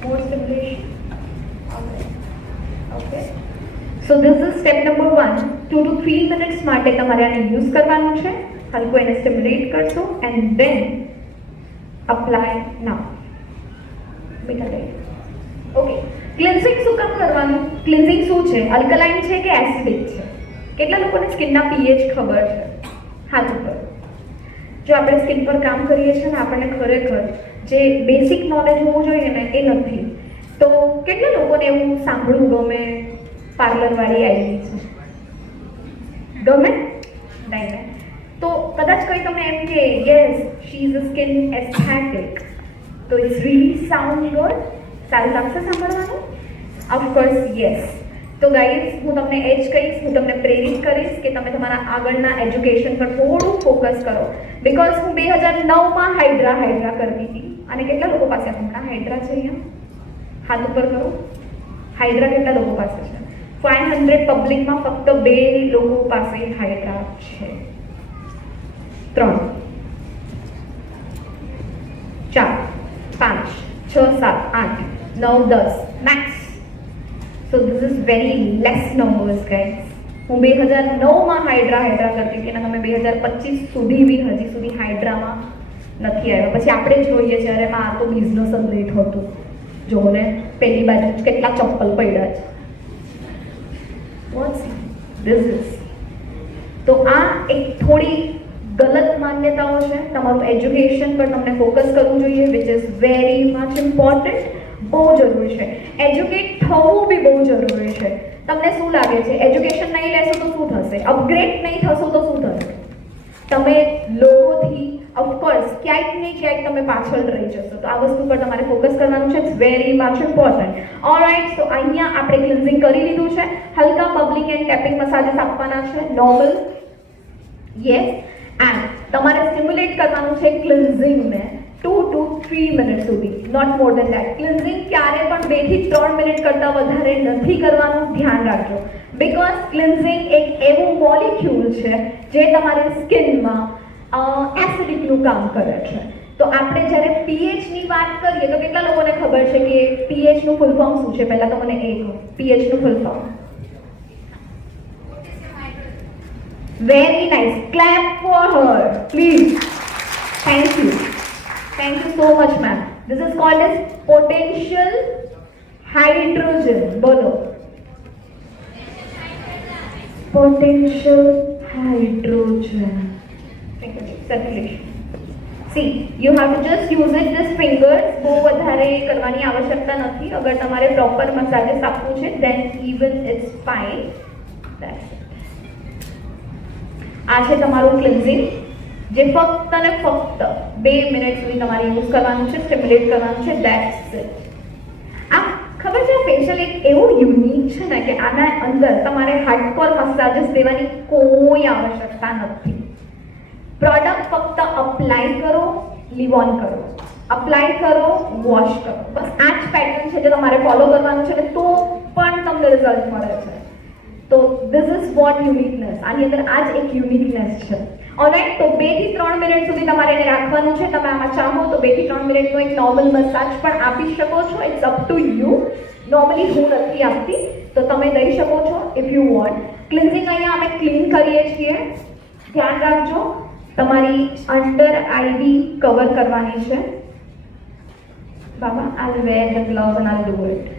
More stimulation. Okay. So this is step number 1. 2 to 3 minutes માટે તમારે આને યુઝ કરવાનું છે. હલકો એને સ્ટિમ્યુલેટ કરશો and then apply now. Okay, cleansing શું કામ કરવાનું? ક્લિન્ઝિંગ શું છે? અલ્કલાઇન છે કે એસિડિક છે? કેટલા લોકોને સ્કિનના pH ખબર છે? હાથ ઉપર. જો આપણે સ્કિન પર કામ કરીએ છીએ ને આપણને ખરેખર જે બેસિક નોલેજ હોવું જોઈએ ને એ નથી. તો કેટલા લોકોને એવું સાંભળવું ગમે પાર્લર વાળી આવી છે? ગમે નહીં. તો કદાચ કોઈ તમને એમ કે yes she is a skin aesthetic, તો ઇટ્સ રીલી સાઉન્ડ ગુડ, સારું લાગશે સાંભળવાનું? Of course yes. તો ગાઈઝ હું તમને એ જ કહીશ, હું તમને પ્રેરિત કરીશ કે તમે તમારા આગળના એજ્યુકેશન પર થોડું ફોકસ કરો. બિકોઝ હું 2009માં હાઇડ્રા કરતી હતી. અને કેટલા લોકો પાસે હમણાં હાઇડ્રા છે અહીંયા? હાથ ઉપર કરો. હાઇડ્રા કેટલા લોકો પાસે છે? 500 પબ્લિકમાં ફક્ત 2 લોકો પાસે હાઇડ્રા છે. 3 4 5 6 7 8 9 10 max. So this is very less numbers guys. હું 2009માં હાઇડ્રા કરતી હતી અને અમે 2025 સુધી બી હજી સુધી હાઇડ્રામાં નથી આવ્યા. પછી આપણે જોઈએ છે અરે આ તો બિઝનેસ જ લેટ હતું. જો ને પેલી બાજુ કેટલા ચપ્પલ પડ્યા છે. What's this is? તો આ એક થોડી ગલત માન્યતાઓ છે. તમારું એજ્યુકેશન પર તમને ફોકસ કરવું જોઈએ, which is very much important. બહુ જરૂરી છે. એજ્યુકેટ થવું બી બહુ જરૂરી છે. તમને શું લાગે છે એજ્યુકેશન નહીં લેશો તો શું થશે? અપગ્રેડ નહીં થશો તો શું થશે? તમે લોકોથી ઓફકોર્સ ક્યાંક ને ક્યાંક તમે પાછળ રહી જશો. તો આ વસ્તુ પર તમારે ફોકસ કરવાનું છે. It's very much important. Alright, તો અહીંયા આપણે ક્લિન્ઝિંગ કરી લીધું છે. હલકા બબલિંગ એન્ડ ટેપિંગ મસાજીસ આપવાના છે. Normal yes. એન્ડ તમારે સ્ટિમ્યુલેટ કરવાનું છે ક્લિન્ઝિંગને 2 to 3 મિનિટ સુધી, not more than that. Cleansing ક્યારે પણ 2 થી 3 મિનિટ કરતાં વધારે નથી કરવાનું, ધ્યાન રાખજો. બિકોઝ ક્લિન્ઝિંગ એક એવું મોલિક્યુલ છે જે તમારી સ્કિનમાં એસિડિકનું કામ કરે છે. તો આપણે જ્યારે પીએચની વાત કરીએ તો કેટલા લોકોને ખબર છે કે પીએચનું ફૂલ ફોર્મ શું છે? પહેલા તો મને એ કહો, પીએચનું full form. Very nice, clap for her please. Thank you. Thank you so much, ma'am. This is called as potential hydrogen. Bolo. Potential hydrogen. Circulation. See, you have to just use it this fingers. બહુ વધારે કરવાની આવશ્યકતા નથી. અગર તમારે પ્રોપર મસાજેસ આપવું છે then even it's fine. That's it. આ છે તમારું ક્લિન્ઝિંગ, જે ફક્ત અને ફક્ત 2 મિનિટ સુધી તમારે યુઝ કરવાનું છે, સ્ટિમ્યુલેટ કરવાનું છે. That's it. આ ખબર છે ફેશિયલ એક એવું યુનિક છે ને કે આના અંદર તમારે હાર્ડકોર મસાજીસ દેવાની કોઈ આવશ્યકતા નથી. પ્રોડક્ટ ફક્ત અપ્લાય કરો, લીવ ઓન કરો, અપ્લાય કરો, વોશ કરો. બસ આ જ પેટર્ન છે જે તમારે ફોલો કરવાનું છે તો પણ તમને રિઝલ્ટ મળે છે. તો ધીસ ઇઝ વોટ યુનિકનેસ. આની અંદર આ જ એક યુનિકનેસ છે. ઓલરાઈટ, તો 2 થી 3 મિનિટ સુધી તમારે એને રાખવાનું છે. તમે આમાં ચાહો તો 2 થી 3 મિનિટનો એક નોર્મલ મસાજ પણ આપી શકો છો. It's up to you. Normally હું નથી આપતી, તો તમે દઈ શકો છો ઇફ યુ વોન્ટ. ક્લિન્ઝિંગ અહીંયા અમે ક્લીન કરીએ છીએ. ધ્યાન રાખજો, તમારી અંડર આઈવી કવર કરવાની છે. બાબા, I will wear the gloves and I will do it.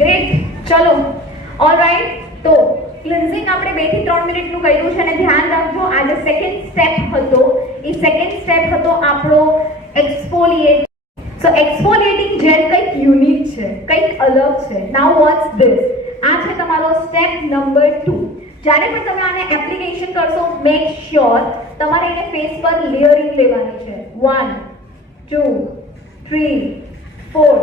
Great. ચલો, ઓલરાઈટ, તો ક્લિન્ઝિંગ આપણે 2 થી 3 મિનિટનું કર્યું છે અને ધ્યાન રાખજો આ જે સેકન્ડ સ્ટેપ હતો એ સેકન્ડ સ્ટેપ હતો આપણો એક્સફોલિએટ. સો એક્સફોલિએટિંગ જેલ કંઈક યુનિક છે, કંઈક અલગ છે. નાઉ વોટ્સ ધીસ? આ છે તમારો સ્ટેપ નંબર 2. જ્યારે પણ તમે આને એપ્લિકેશન કરશો, મેક શ્યોર તમારે એને ફેસ પર લેયરિંગ લેવાની છે. 1 2 3 4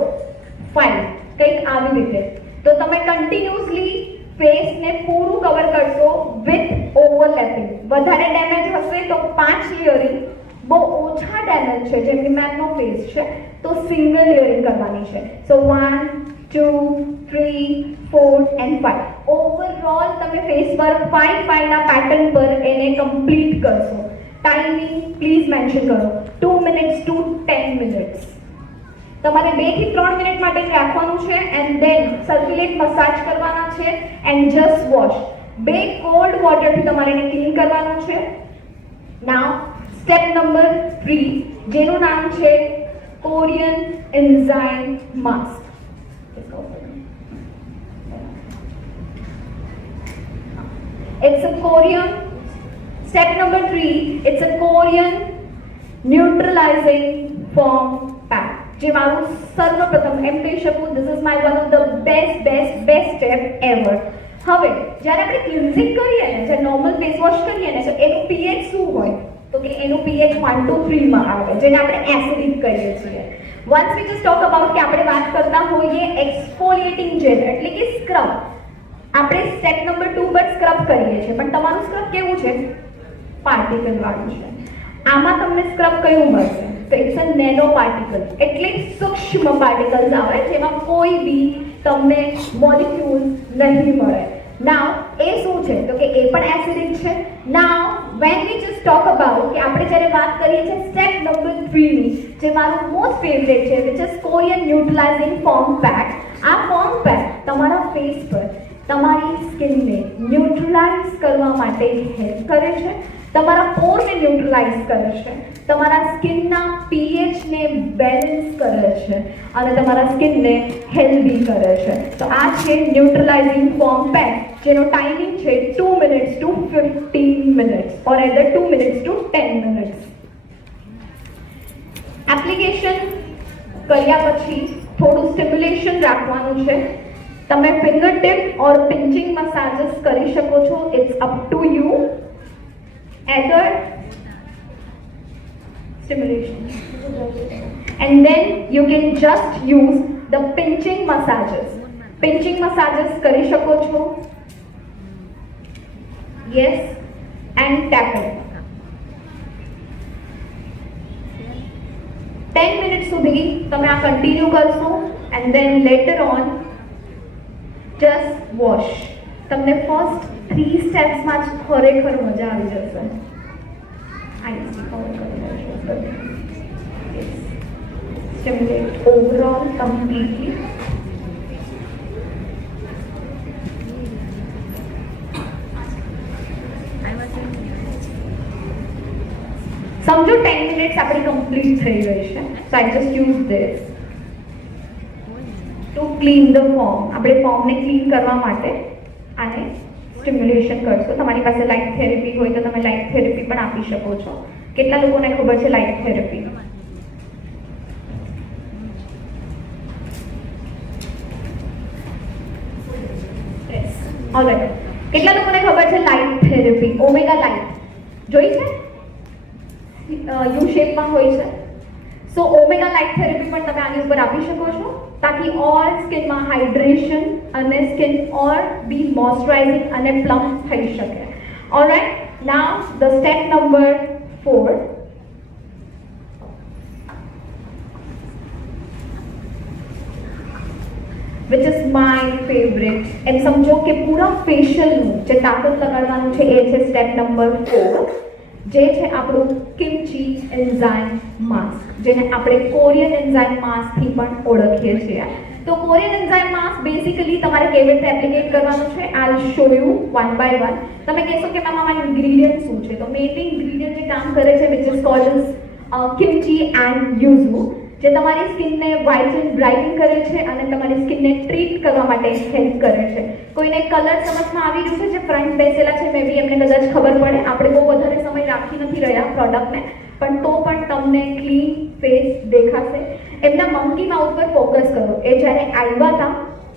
5 કંઈક આવી રીતે. તો તમે કન્ટિન્યુઅસલી ફેસને પૂરું કવર કરશો વિથ ઓવરલેપિંગ. વધારે ડેમેજ હશે તો 5 લેયરિંગ, બહુ ઓછા ડેમેજ છે જેમ કે મેમનો ફેસ છે તો સિંગલ લેયરિંગ કરવાની છે. સો 1 2 3 4 and 5. ઓવરઓલ તમે ફેસ પર 5 ના પેટર્ન પર એને કમ્પ્લીટ કરશો. ટાઈમિંગ પ્લીઝ મેન્શન કરો, 2 મિનિટ્સ ટુ 10 મિનિટ્સ. તમારે 2 થી 3 મિનિટ માટે રાખવાનું છે એન્ડ ધેન સર્ક્યુલેટ મસાજ કરવાના છે એન્ડ જસ્ટ વોશ. 2 કોલ્ડ વોટરથી તમારે એને ક્લીન કરવાનું છે. નાઉ સ્ટેપ નંબર 3, જેનું નામ છે Korean enzyme mask. It's a Korean. Step number 3, it's a Korean neutralizing foam pack. જે મારું સર્વપ્રથમ એમ કહી શકું this is my one of the best step ever. હવે જ્યારે આપણે ક્લિન્ઝિંગ કરીએ ને, જે નોર્મલ ફેસ વોશ કરીએ ને, તો એનું pH શું હોય? તો કે એનું pH 1 to 3 માં આવે, જેને આપણે એસિડિક કહીએ છીએ. Once we just talk about કે આપણે વાત કરતા હોઈએ એક્સફોલિએટિંગ જેલ એટલે કે સ્ક્રબ. આપણે સ્ટેપ નંબર 2 પર સ્ક્રબ કરીએ છીએ, પણ તમારું સ્ક્રબ કેવું છે? પાર્ટિકલ વાળું છે. આમાં તમને સ્ક્રબ કયું મળશે? તો ઇટ્સ અ નેનો પાર્ટિકલ, એટલે સૂક્ષ્મ પાર્ટિકલ્સ આવે જેમાં કોઈ બી તમને મોલિક્યુલ નહીં મળે. નાઉ એ શું છે? તો કે એ પણ એસિડિક છે. નાઉ when we just talk about કે આપણે જ્યારે વાત કરીએ છીએ સ્ટેપ નંબર 3 ની, જે મારું મોસ્ટ ફેવરેટ છે, which is Korean neutralizing foam pack. આ ફોમ પેક તમારા ફેસ પર તમારી સ્કિનને ન્યુટ્રલાઇઝ કરવા માટે હેલ્પ કરે છે, તમારા પોરને ન્યુટ્રલાઇઝ કરે છે, તમારા સ્કિનના પીએચને બેલેન્સ કરે છે અને તમારા સ્કિનને હેલ્ધી કરે છે. તો આ છે ન્યુટ્રલાઇઝિંગ ફોમ પેક, જેનો ટાઈમિંગ છે 2 minutes to 15 minutes or either 2 minutes to 10 minutes. Application કર્યા પછી થોડું સ્ટિમ્યુલેશન રાખવાનું છે. તમે finger tip or pinching massages કરી શકો છો. It's up to you. Either stimulation and then you can just use the pinching massages. Pinching massages કરી શકો છો. Yes, and tapping. 10 minutes સુધી તમે આ કન્ટિન્યુ કરશો and then later on just wash. તમને ફર્સ્ટ 3 સ્ટેપ્સમાં જ ખરેખર મજા આવી જશે. Stimulate overall completely. સમજો 10 મિનિટ્સ આપણી કમ્પ્લીટ થઈ ગઈ છે. So I just use this to clean the foam. આપણે ફોર્મને ક્લીન કરવા માટે આને સ્ટિમ્યુલેશન કરશો. તમારી પાસે લાઇટ થેરેપી હોય તો તમે લાઇટ થેરેપી પણ આપી શકો છો. કેટલા લોકોને ખબર છે લાઇટ થેરેપી? ઓલરાઈટ. કેટલા લોકોને ખબર છે લાઇટ થેરેપી? ઓમેગા લાઇટ જોઈ છે? યુ શેપમાં હોય છે. સો ઓમેગા લાઇટ થેરેપી પણ તમે આની ઉપર આપી શકો છો, તાકી ઓર સ્કિનમાં હાઇડ્રેશન અને સ્કિન ઓર બી મોઇશ્ચરાઇઝિંગ અને પ્લમ્પ થઈ શકે. Alright. Now the step number 4, which is my favorite. એમ સમજો કે પૂરા ફેશિયલનું જે તાકાત લગાડવાનું છે એ છે સ્ટેપ નંબર 4, જે છે આપણું કિમચી એન્ઝાઇમ માસ્ક, જેને આપણે કોરિયન એન્ઝાઇમ માસ્કથી પણ ઓળખીએ છીએ. તો કોરિયન એન્ઝાઇમ માસ્ક બેસિકલી તમારે કેવી રીતે એપ્લિકેટ કરવાનું છે, I show you one by one. તમે કહેશો કે મેમ આમાં ઇન્ગ્રીડિયન્ટ શું છે? તો મેઇનલી ઇન્ગ્રીડિયન્ટ જે કામ કરે છે વિચ ઇઝ કોલ્ડ કિમચી એન્ડ યુઝુ, જે તમારી સ્કિનને વ્હાઇટ એન્ડ બ્રાઇટન કરે છે અને તમારી સ્કિનને ટ્રીટ કરવા માટે હેલ્પ કરે છે. કોઈને કલર સમજમાં આવી રહ્યું છે? જે ફ્રન્ટ બેસેલા છે મે બી એમને કદાચ ખબર પડે. આપણે બહુ વધારે સમય રાખી નથી રહ્યા પ્રોડક્ટને, પણ તો પણ તમને ક્લીન ફેસ દેખાશે. એમના મંકી માઉથ પર ફોકસ કરો. એ જ્યારે આવ્યા હતા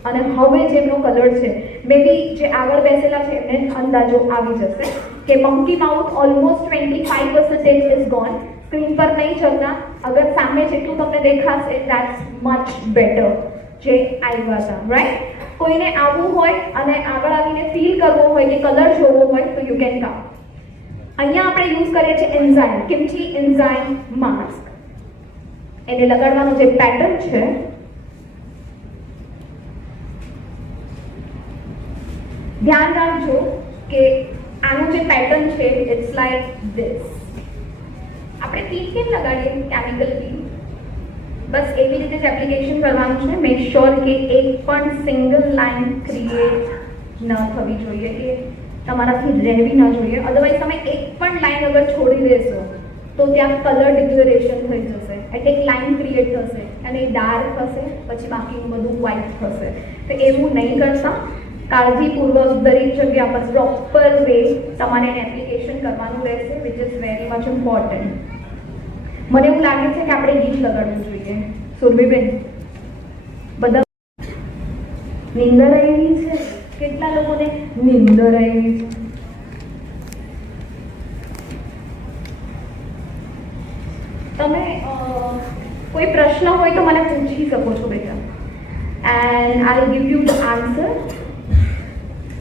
અને હવે જેમનો કલર છે, મે બી જે આગળ બેસેલા છે એમને અંદાજો આવી જશે કે monkey mouth almost 25% is gone. Screen પર નહીં ચલતા, અગર સામે જેટલું તમને દેખાશે દેટ્સ મચ બેટર જે આવ્યા હતા. રાઈટ. કોઈને આવવું હોય અને આગળ આવીને ફીલ કરવો હોય કે કલર જોવો હોય તો યુ કેન કમ. અહીંયા આપણે યુઝ કરીએ છીએ એન્ઝાઇમ, કિમચી એન્ઝાઇમ માસ્ક. એને લગાડવાનો જે પેટર્ન છે, ધ્યાન રાખજો કે આનું જે પેટર્ન છે ઇટ્સ લાઈક ધીસ. આપણે પીન કેમ લગાડીએ? Chemical pin. બસ એવી રીતે જ એપ્લિકેશન કરવાનું છે. મેક શ્યોર કે એક પણ સિંગલ લાઇન ક્રિએટ ન થવી જોઈએ, કે તમારાથી રહેવી ન જોઈએ. અદરવાઇઝ તમે એક પણ લાઇન અગર છોડી દેશો તો ત્યાં કલર ડિક્લેરેશન થઈ જશે. એટલે એક લાઇન ક્રિએટ થશે અને એ ડાર્ક થશે, પછી બાકીનું બધું વ્હાઇટ થશે. તો એવું નહીં કરતા. કાળજીપૂર્વક દરેક જગ્યા પર પ્રોપર વે તમારે એને એપ્લિકેશન કરવાનું રહેશે which is very much important. મને એવું લાગે છે કે આપણે ગીત લગાડવું જોઈએ. સુરભીબેન, બધા નિંદર આવી છે? કેટલા લોકોને નિંદર આવી છે? તમે કોઈ પ્રશ્ન હોય તો મને પૂછી શકો છો બેટા, and I give you the answer.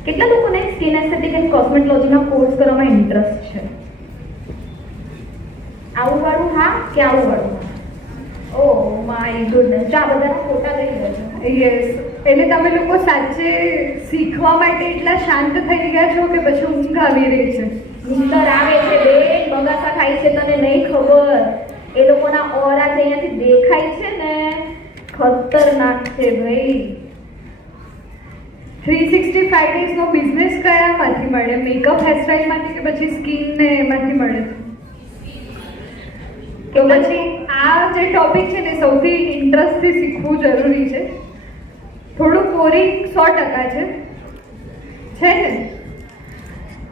કેટલા લોકોને સ્કિન એસ્થેટિક એન્ડ કોસ્મેટોલોજીના કોર્સ કરવામાં ઇન્ટરેસ્ટ છે? આવું વાળું હા કે આવું વાળું? ઓ માય ગુડનેસ, આ બધાના ફોટા લઈ લેજો. યસ, એટલે તમે લોકો સાચે શીખવા માટે એટલા શાંત થઈ ગયા છો કે પછી ઊંઘ આવી રહી છે? નીંદર આવે છે બેન, બગાસા ખાય છે, તને નહીં ખબર. એ લોકોના ઓરા જે અહીંયાથી દેખાય છે ને, ખતરનાક છે ભાઈ. 365 ડેઝનો બિઝનેસ કયામાંથી મળે? મેકઅપ હેરસ્ટાઈલમાંથી કે પછી સ્કિન ને એમાંથી મળે? તો પછી આ જે ટોપિક છે ને સૌથી ઇન્ટરેસ્ટથી શીખવું જરૂરી છે. થોડું બોરિંગ 100% છે ને,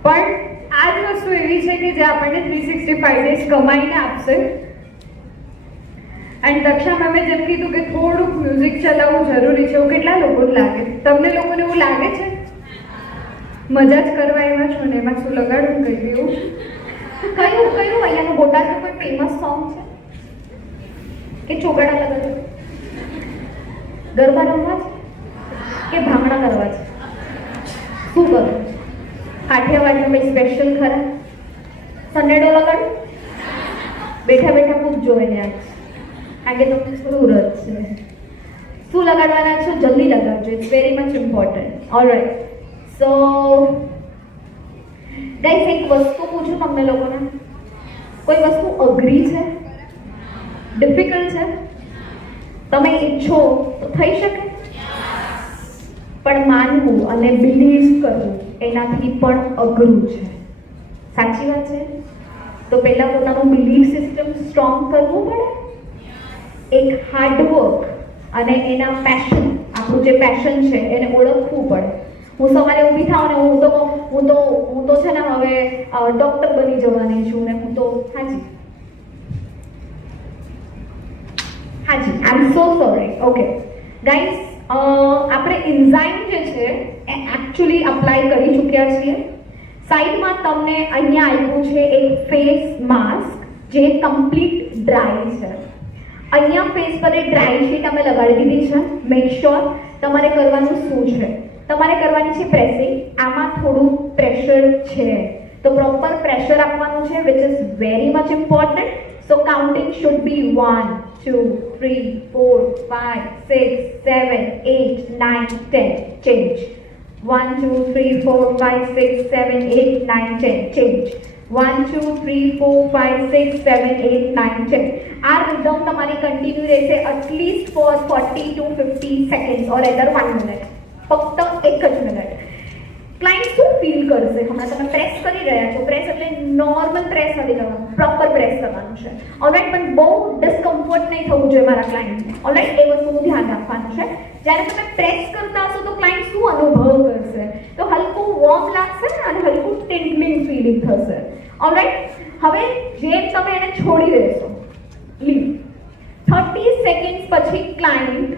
પણ આ જ વસ્તુ એવી છે કે જે આપણને 365 ડેઝ કમાઈને આપશે. એન્ડ દક્ષા મેમે જેમ કીધું કે થોડુંક મ્યુઝિક ચલાવવું જરૂરી છે, એવું કેટલા લોકોને લાગે? તમને લોકોને એવું લાગે છે? મજા જ કરવા એમાં છો ને, એમાં શું લગાડવું કહી દેવું? કયું અહીંયાનું બોટાદનું કોઈ ફેમસ સોંગ છે કે ચોગાડા લગાડો? ગરબા રમવા છે કે ભાંગડા કરવા છે? શું કરું? કાઠિયાવાડનું કંઈ સ્પેશિયલ ખરા? સનેડો લગાડું? બેઠા બેઠા પૂછજો એને આજ, કારણ કે તમને થોડું રસ છે. શું લગાડવાના છો? જલ્દી લગાડજો, it's very much important. Alright, so guys એક વસ્તુ પૂછું તમને લોકોને, કોઈ વસ્તુ અઘરી છે, ડિફિકલ્ટ છે, તમે ઈચ્છો તો થઈ શકે, પણ માનવું અને બિલીવ કરવું એનાથી પણ અઘરું છે. સાચી વાત છે? તો પહેલા પોતાનું બિલીવ સિસ્ટમ સ્ટ્રોંગ કરવું પડે, એક હાર્ડવર્ક અને એના પેશન, આપણું જે પેશન છે એને ઓળખવું પડે. હું સવારે ઊભી થાઉં ને હું તો છે ને હવે ડોક્ટર બની જવાની છું ને હું તો હાજી આઈ am so sorry. Okay guys, આપણે એન્ઝાઇમ જે છે એ એકચ્યુઅલી અપ્લાય કરી ચૂક્યા છીએ. સાઈડમાં તમને અહીંયા આપ્યું છે એક ફેસ માસ્ક જે કમ્પ્લીટ ડ્રાય છે. અહીંયા ફેસ પર એક ડ્રાય શીટ અમે લગાડી દીધી છે. મેક શ્યોર તમારે કરવાનું શું છે, તમારે કરવાની છે પ્રેસિંગ. આમાં થોડું પ્રેશર છે તો પ્રોપર પ્રેશર આપવાનું છે which is very much important. So counting should be 1 2 3 4 5 6 7 8 9 10 change. 1 2 3 4 5 6 7 8 9 10 change. 1 2 3 4 5 6 7 8 9 10. આ રિધમ તમારી કન્ટિન્યુ રહેશે at least for 40 to 50 seconds or either 1 minute. ફક્ત એક જ મિનિટ. ક્લાયન્ટ શું ફીલ કરશે? હમણાં તમે પ્રેસ કરી રહ્યા છો, પ્રેસ એટલે નોર્મલ પ્રેસ નથી કરવાનું, પ્રોપર પ્રેસ કરવાનું છે. ઓલરાઈટ, પણ બહુ ડિસ્કમ્ફર્ટ નહીં થવું જોઈએ મારા ક્લાયન્ટને. ઓલરાઈટ, એ વસ્તુનું ધ્યાન રાખવાનું છે. જ્યારે તમે પ્રેસ કરતા હશો તો ક્લાયન્ટ શું અનુભવ કરશે? તો હલકું વોર્મ લાગશે અને હલકું ટિંકલિંગ ફીલિંગ થશે. ઓલરાઈટ, હવે જેમ તમે એને છોડી દેશો, લીવ 30 સેકન્ડ્સ પછી ક્લાયન્ટ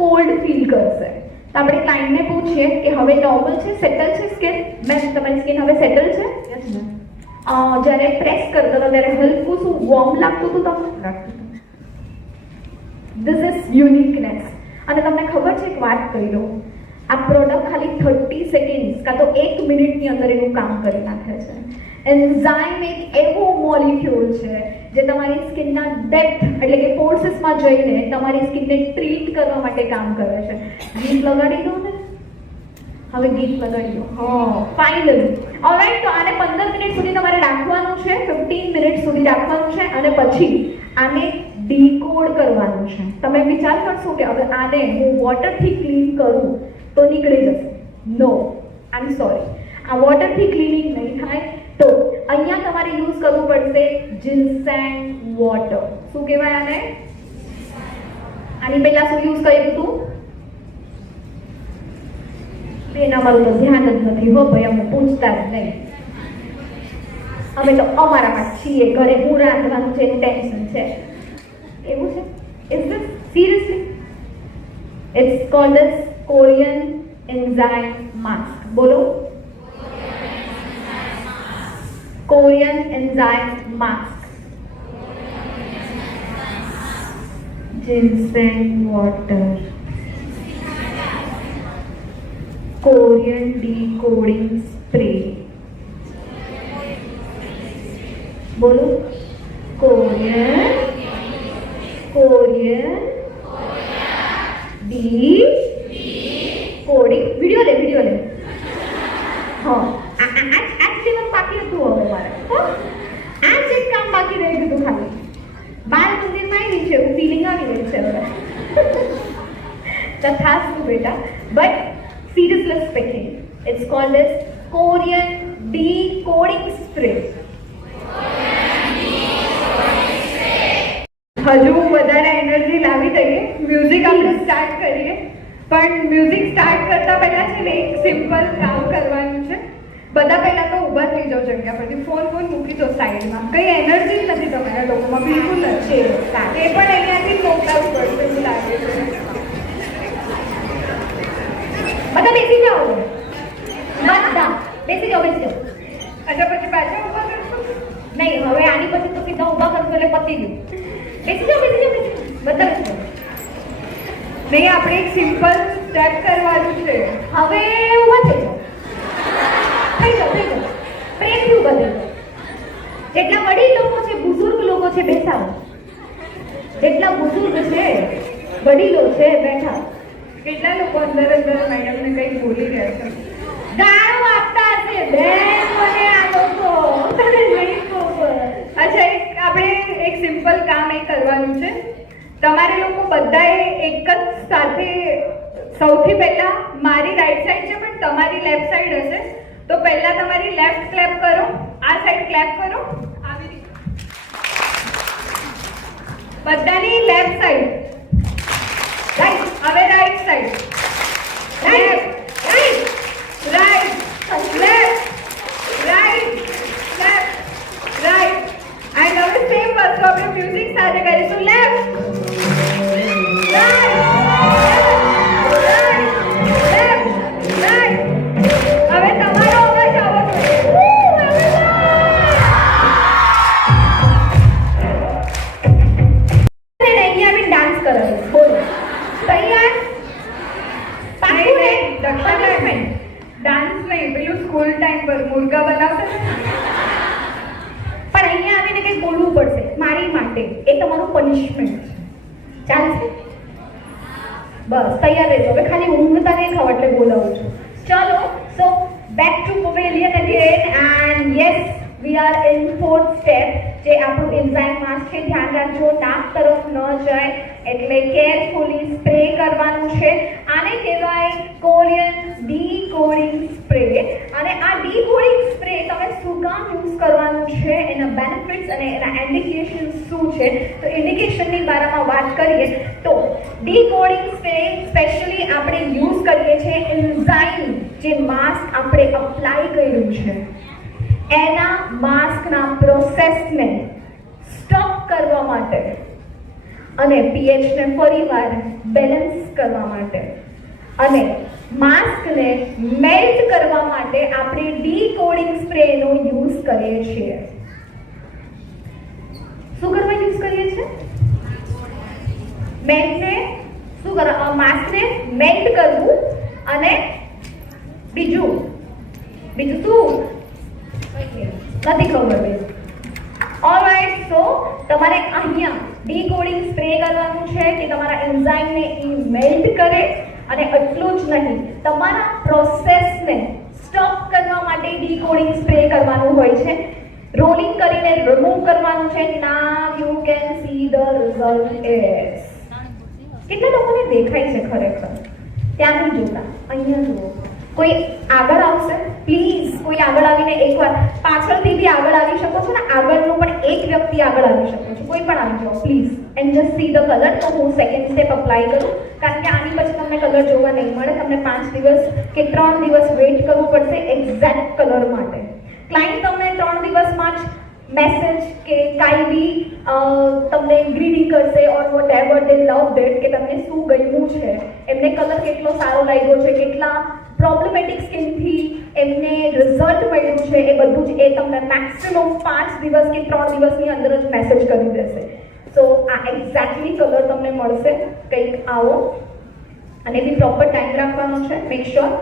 કોલ્ડ ફીલ કરશે. તો આપણે ક્લાયન્ટને પૂછીએ કે હવે નોર્મલ છે, સેટલ છે સ્કિન? મેમ તમારી સ્કિન હવે સેટલ છે? Yes ma'am. જ્યારે પ્રેસ કરતા હતા ત્યારે હલકું શું વોર્મ લાગતું હતું તમને? લાગતું હતું. This is uniqueness. અને તમને ખબર છે એક વાત કહી દઉં, આ પ્રોડક્ટ ખાલી 30 સેકન્ડ્સ કાં તો 1 મિનિટની અંદર એનું કામ કરી નાખે છે. એન્ઝાઇમ એક એવો મોલિક્યુલ છે જે તમારી સ્કિનના ડેપ્થ એટલે કે પોર્સિસમાં જઈને તમારી સ્કિનને ટ્રીટ કરવા માટે કામ કરે છે. ગીત લગાડી દો ને, હવે ગીત લગાડી દો. હા, ફાઇનલી. ઓલરાઈટ, તો આને 15 મિનિટ સુધી તમારે રાખવાનું છે, 15 મિનિટ સુધી રાખવાનું છે અને પછી આને ડીકોડ કરવાનું છે. તમે વિચાર કરશો કે હવે આને હું વોટરથી ક્લીન કરું તો નીકળી જશે. નો, આઈ એમ સોરી, આ વોટરથી ક્લીનિંગ નહીં થાય. તો અહીંયા તમારે યુઝ કરવું પડશે જિન્સેંગ વોટર. શું કહેવાય આને? આની પહેલા શું યુઝ કર્યું હતું? બેન અમારું તો ધ્યાન જ નથી હો ભાઈ, અમે પૂછતા જ નહીં. અમે તો અમારામાં છીએ, ઘરે હું રાંધવાનું છે એનું ટેન્શન છે. એવું છે? Is this seriously? It's called as Korean enzyme mask. બોલો. Korean enzyme mask. Ginseng water. Korean decoding spray. બોલો. Korean decoding. વિડિયો લે હા. આ જીવન બાકી હતું હવે મારે. આ જ એક કામ બાકી રહી ગયું ખાલી. બાલ મંદિરમાં આવી છે એવું ફિલિંગ આવી રહી છે હવે. તથાસ્તુ બેટા. But seriously speaking, it's called as Korean decoding spray. હજુ વધારે એનર્જી લાવી દઈએ, મ્યુઝિક આપણે સ્ટાર્ટ કરીએ. પણ મ્યુઝિક સ્ટાર્ટ કરતા પહેલા છે ને એક સિમ્પલ કામ કરવાનું છે. બધા પહેલા તો ઊભા થઈ જાઓ જગ્યા પરથી, ફોન મૂકી દો સાઈડમાં. કઈ એનર્જી જ નથી તમારા લોકોમાં, બિલકુલ નથી. એ પણ અહીંયાથી મોકલાવવું પડશે એવું લાગે છે. બધા બેસી જાઓ. બધા બેસી જાઓ. અચ્છા, પછી પાછા ઊભા કરશો? નહીં, હવે આની પછી તો સીધા ઊભા કરશો એટલે પતી ગયું. બેસી જાઓ. બધા બેસી જાઓ. નહીં, આપણે એક સિમ્પલ સ્ટેપ કરવાનું છે. હવે ઊભા થઈ જાઓ. પ્રેમથી ઊભા થઈ જાઓ. જેટલા વડીલ લોકો છે, બુઝુર્ગ લોકો છે, બેસાવો. જેટલા બુઝુર્ગ છે, વડીલો છે, બેઠા. કેટલા લોકો અંદર મેડમને કંઈક બોલી રહ્યા છે? ગાળો આપતા હશે બેન મને આ લોકો. તને નહીં ખબર. અચ્છા, આપણે એક સિમ્પલ કામ એ કરવાનું છે. તમારે લોકો બધાએ એક જ સાથે સૌથી પહેલા મારી રાઈટ સાઈડ છે પણ તમારી લેફ્ટ સાઈડ હશે, તો પહેલા તમારી લેફ્ટ ક્લેપ કરો, આ સાઈડ ક્લેપ કરો, આવી રીતે બધાની લેફ્ટ સાઈડ. રાઈટ. હવે right side. Left, right, right, left, right, left, right. And હવે સેમ વસ્તુ આપણે મ્યુઝિક સાથે કરીશું. Left, right, right, left, right. હવે તમારો અવાજ આવવો જોઈએ. અહીંયા બી ડાન્સ કરે. બોલો. તૈયાર? પાકું ને? ડાન્સ નહીં, પેલું સ્કૂલ ટાઈમ પર મુર્ગા બનાવતા ને. પણ અહીંયા આવીને કંઈક બોલવું પડશે મારી માટે. એ તમારું પનિશમેન્ટ છે. ચાલશે? બસ તૈયાર રહેજો. હવે ખાલી ઊંઘતા નહીં ખાવ એટલે બોલાવું છું. ચલો, so back to pavilion again. And yes, we are in fourth step, જે આપણું એન્ઝાઇમ માસ્ક છે. ધ્યાન રાખજો, નાક તરફ ન જાય એટલે કેરફુલી સ્પ્રે કરવાનું છે. આને કહેવાય કોરિયન ડીકોડિંગ સ્પ્રે. અને આ ડીકોડિંગ સ્પ્રે તમે શું કામ યુઝ કરવાનું છે, એના બેનિફિટ્સ અને એના ઇન્ડિકેશન શું છે, તો ઇન્ડિકેશનની બારામાં વાત કરીએ તો ડીકોડિંગ સ્પ્રે સ્પેશિયલી આપણે યુઝ કરીએ છીએ એન્ઝાઇમ જે માસ્ક આપણે અપ્લાય કર્યું છે એના માસ્કના પ્રોસેસને સ્ટોપ કરવા માટે અને પીએચને ફરીવાર બેલેન્સ કરવા માટે અને માસ્કને મેલ્ટ કરવા માટે આપણે ડીકોડિંગ સ્પ્રેનો યુઝ કરીએ છીએ. શું કરવા યુઝ કરીએ છીએ? માસ્કને મેલ્ટ કરવું અને બીજું શું નથી ખબર બેન. ઓલરાઈટ, સો તમારે અહીંયા ડીકોડિંગ સ્પ્રે કરવાનું છે કે તમારા એન્ઝાઇમને મેલ્ટ કરે અને એટલું જ નહીં, તમારા પ્રોસેસને સ્ટોપ કરવા માટે ડીકોડિંગ સ્પ્રે કરવાનું હોય છે. રોલિંગ કરીને રિમૂવ કરવાનું છે. Now you can see the result is. કેટલા લોકોને દેખાય છે ખરેખર? ત્યાંથી જોતા અહીંયા જુઓ. કોઈ આગળ આવશે પ્લીઝ? કોઈ આગળ આવીને એકવાર પાછળથી બી આગળ આવી શકો છો ને. આગળનું પણ એક વ્યક્તિ આગળ આવી શકે છે, કોઈ પણ આવી જાઓ please and just see the colour. તો હું સેકન્ડ સ્ટેપ અપ્લાય કરું, કારણ કે આની પછી તમને કલર જોવા નહીં મળે. તમને 5 દિવસ કે 3 દિવસ વેઇટ કરવું પડશે એક્ઝેક્ટ કલર માટે. ક્લાયન્ટ તમને 3 દિવસમાં જ મેસેજ કે કાંઈ બી તમને ગ્રીડિંગ કરશે ઓર vote ever they love that, કે તમને શું ગમ્યું છે, એમને કલર કેટલો સારો લાગ્યો છે, કેટલા પ્રોબ્લેમેટિક સ્કિનથી એમને રિઝલ્ટ મળ્યું છે, એ બધું જ એ તમને મેક્સિમમ 5 દિવસ કે 3 દિવસની અંદર જ મેસેજ કરી દેશે. સો આ એક્ઝેક્ટલી કલર તમને મળશે કંઈક આવો, અને બી પ્રોપર ટાઈમ રાખવાનો છે. Make sure.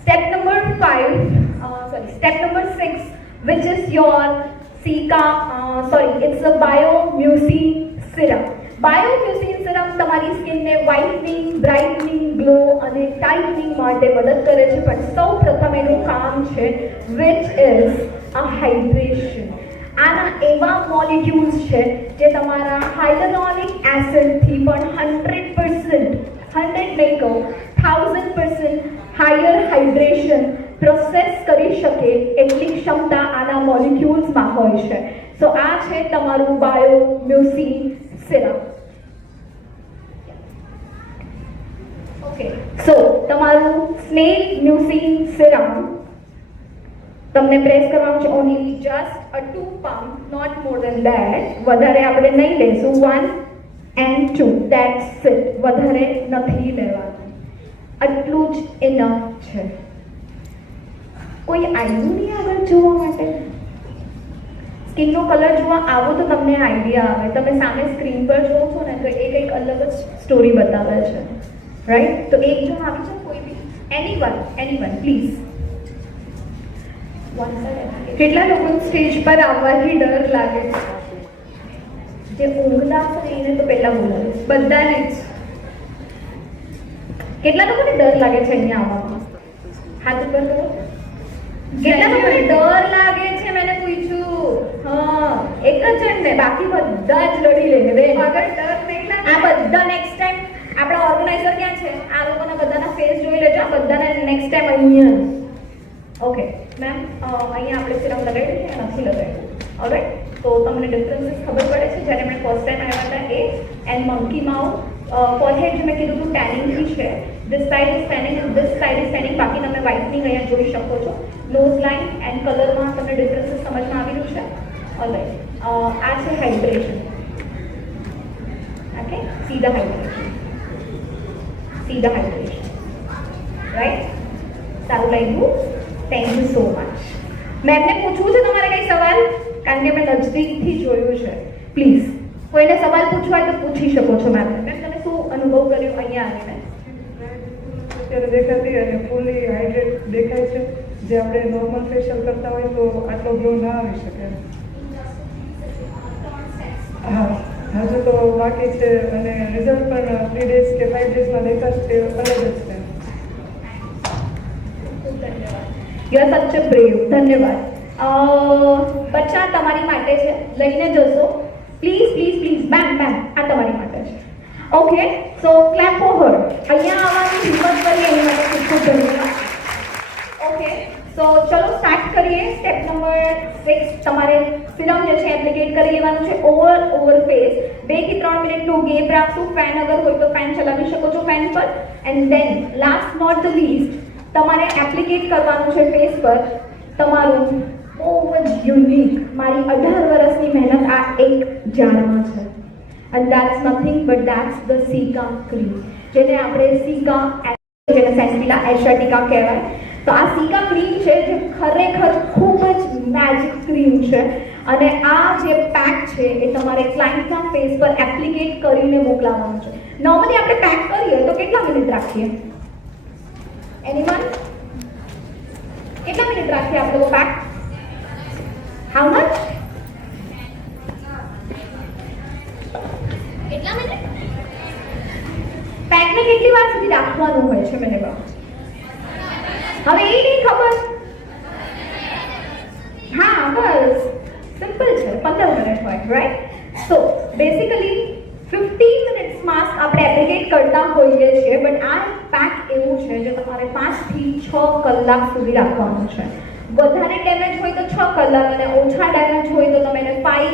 Step number 6 which is your Sika it's a Biomucin serum. Biomucin serum તમારી સ્કિનને વ્હાઇટનિંગ, બ્રાઇટનિંગ, ગ્લો અને ટાઇટનિંગ માટે મદદ કરે છે, પણ સૌ પ્રથમ એનું કામ છે which is a hydration. આના એવા મોલિક્યુલ્સ છે જે તમારા હાઇડ્રોનિક એસિડથી પણ 100% 100 નહીં કહું 1000% હાયર હાઇડ્રેશન પ્રોસેસ કરી શકે એટલી ક્ષમતા આના મોલિક્યુલ્સમાં હોય છે. સો આ છે તમારું બાયોમ્યુસિન સિરમ. ઓકે, સો તમારું સ્નેલ મ્યુસિન સિરમ તમને પ્રેસ કરવાનું છે only just a 2 pump, not more than that. વધારે આપણે નહીં લઈશું, 1 and 2, that's it. વધારે નથી લેવાનું, આટલું જ ઇનફ છે. કોઈ આવ્યું નહીં આગળ જોવા માટે? સ્કિનનો કલર જોવા આવો તો તમને આઈડિયા આવે. તમે સામે સ્ક્રીન પર જોવો છો ને તો એ કંઈક અલગ જ સ્ટોરી બતાવે છે, રાઈટ? તો એક જણ આવી જાઓ, કોઈ બી, એનીવન પ્લીઝ. કેટલા લોકો સ્ટેજ પર આવવાથી ડર લાગે છે? જે ઊંઘતા છે ને એને તો પહેલા બોલાવે, બધાને જ. કેટલા લોકોને ડર લાગે છે અહીંયા આવવામાં? હાથ ઉપર કરો. કેટલા લોકોને ડર લાગે છે? મેં પૂછ્યું. હા, એક જ જણને, બાકી બધા જ લડી લેંગે બેન. અગર ડર નહીં લાગે, આ બધા નેક્સ્ટ ટાઈમ આપણા ઓર્ગેનાઇઝર ક્યાં છે? આ લોકોના બધાના ફેસ જોઈ લેજો. આ બધાના નેક્સ્ટ ટાઈમ અહીંયા. ઓકે મેમ, અહીંયા આપણે સિરમ લગાવી છે નથી લગાવ્યું? ઓલરાઈટ, તો તમને ડિફરન્સીસ ખબર પડે છે જ્યારે મેં ફર્સ્ટ ટાઈમ આવ્યા હતા એ એન્ડ મંકી માઉથ. ફોરહેડ જે મેં કીધું હતું ટેનિંગથી છે. This side is tanning and this side is tanning. બાકી તમે વ્હાઇટનિંગ અહીંયા જોઈ શકો છો. નોઝ લાઇન એન્ડ કલરમાં તમને ડિફરન્સીસ સમજમાં આવી રહ્યું છે? ઓલરાઈટ, આ છે hydration. Okay, see the hydration, right? સારું લાગ્યું? Thank you so much. મેમને પૂછવું છે તમારે કંઈ સવાલ? કારણ કે મેં નજદીકથી જોયું છે. પ્લીઝ કોઈને સવાલ પૂછવા હોય તો પૂછી શકો છો મેમ. મેમ તમે શું અનુભવ કર્યો અહીંયા આવીને? અત્યારે દેખાતી અને ફૂલી હાઇડ્રેટ દેખાય છે. જે આપણે નોર્મલ ફેશિયલ કરતા હોય તો આટલો ગ્લો ના આવી શકે. હા, હજુ તો બાકી છે અને રિઝલ્ટ પણ 3 days કે 5 daysમાં દેખાશે તે અલગ જ છે. યુ આર સચ અ બ્રેવ. ધન્યવાદ. બચ્ચા તમારી માટે છે, લઈને જશો પ્લીઝ. મેમ આ તમારી માટે છે. ઓકે, સો ક્લેપ ફોર હર. અહીંયા આવવાની હિંમત કરી એની માટે ખૂબ ધન્યવાદ. ઓકે, સો ચલો સ્ટાર્ટ કરીએ. સ્ટેપ નંબર 6, તમારે સિરમ જે છે એપ્લિકેટ કરી લેવાનું છે ઓવર ફેસ. 2 થી 3 મિનિટનું ગેપ રાખશું. ફેન અગર હોય તો ફેન ચલાવી શકો છો ફેન પર. And then last not the least, તમારે એપ્લિકેટ કરવાનું છે ફેસ પર તમારું બહુ જ યુનિક, મારી 18 વર્ષની મહેનત આ એક જારમાં છે. And that's nothing but that's the cica cream, જેને આપણે સીકા જેને સેન્સિલા એશિયાટિકા કહેવાય. તો આ સીકા ક્રીમ છે જે ખરેખર ખૂબ જ મેજિક ક્રીમ છે. અને આ જે પેક છે એ તમારે ક્લાયન્ટના ફેસ પર એપ્લિકેટ કરીને મોકલાવવાનું છે. નોર્મલી આપણે પેક કરીએ તો કેટલા મિનિટ રાખીએ? એનીવન? કેટલા મિનિટ રાખીએ આપણે પેક? How much? કેટલા મિનિટ? પેકને કેટલી વાર સુધી રાખવાનું હોય છે મને કહો? હવે એ નહીં ખબર. હા બસ સિમ્પલ છે, 15 મિનિટ હોય, રાઈટ? સો બેસિકલી 15 મિનિટ્સ માસ્ક આપણે એપ્લિકેટ કરતા હોઈએ છીએ, બટ આ પેક એવું છે જે તમારે 5 થી 6 કલાક સુધી રાખવાનું છે. વધારે ડેમેજ હોય તો 6 કલાક અને ઓછા ડેમેજ હોય તો તમે એને 5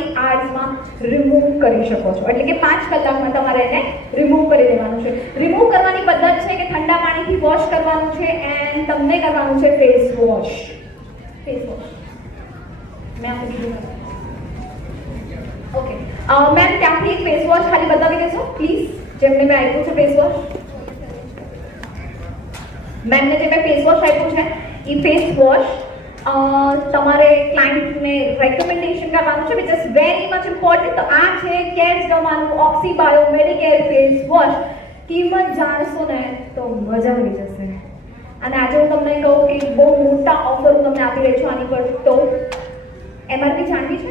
રિમૂવ કરી શકો છો. એટલે કે 5 કલાકમાં તમારે એને રિમૂવ કરી દેવાનું છે. રિમૂવ કરવાની પદ્ધત છે કે ઠંડા પાણીથી વોશ કરવાનું છે એન્ડ તમને કરવાનું છે ફેસ વોશ. મેં આપી દીધું. ઓકે મેમ ત્યાંથી એક ફેસ વોશ ખાલી બતાવી દેશો પ્લીઝ, જેમને મેં આપ્યું છે ફેસ વોશ. મેમને જે મેં ફેસ વોશ આપ્યું છે એ ફેસ વોશ તમારે ક્લાયન્ટને રેકમેન્ડેશન કરવાનું છે which is very much important. તો આ છે કેર્સ ડમાનું ઓક્સીબાયો મેડિકેર ફેસ વોશ. કિંમત જાણશો ને તો મજા આવી જશે. અને આજે હું તમને કહું કે બહુ મોટા ઓફર હું તમને આપી રહી છું આની પર. તો એમઆરપી જાણવી છે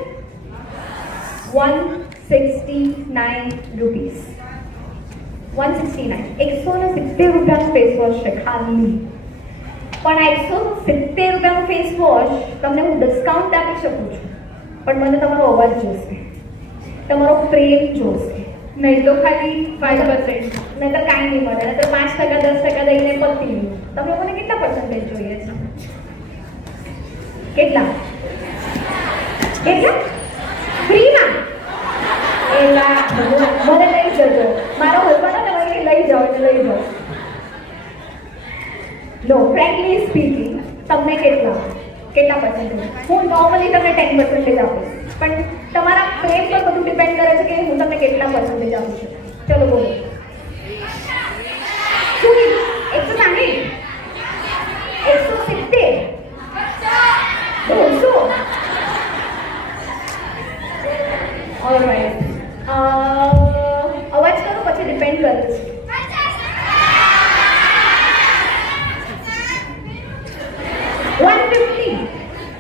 169 રૂપીસ. 169 170 રૂપિયાનું ફેસ વોશ છે ખાલી. પણ આ 170 રૂપિયાનું ફેસ વોશ તમને હું ડિસ્કાઉન્ટ આપી શકું છું, પણ મને તમારો અવાજ જોશે, તમારો પ્રેમ જોશે. નહીં તો ખાલી 5%. નહીતર કાંઈ નહીં મળે. નહીતર 5% 10% દઈને પતી ગયું. તમે લોકોને કેટલા પર્સન્ટેજ જોઈએ છે? કેટલા ફ્રીમાં? એલા મને લઈ જજો. મારો હસબન્ડ ને મને લઈ જાઓ એટલે લઈ જાઓ. નો ફ્રેન્કલી સ્પીકિંગ તમને કેટલા પર્સન્ટેજ? હું નોર્મલી તમને 10% આપીશ, પણ તમારા પ્રેમ પર બધું ડિપેન્ડ કરે છે કે હું તમને કેટલા પર્સન્ટેજ આપું છું. ચલો બોલો. શું 160 170 200? ઓલરાઈટ. અવાજ કરો પછી ડિપેન્ડ કરે છે. 150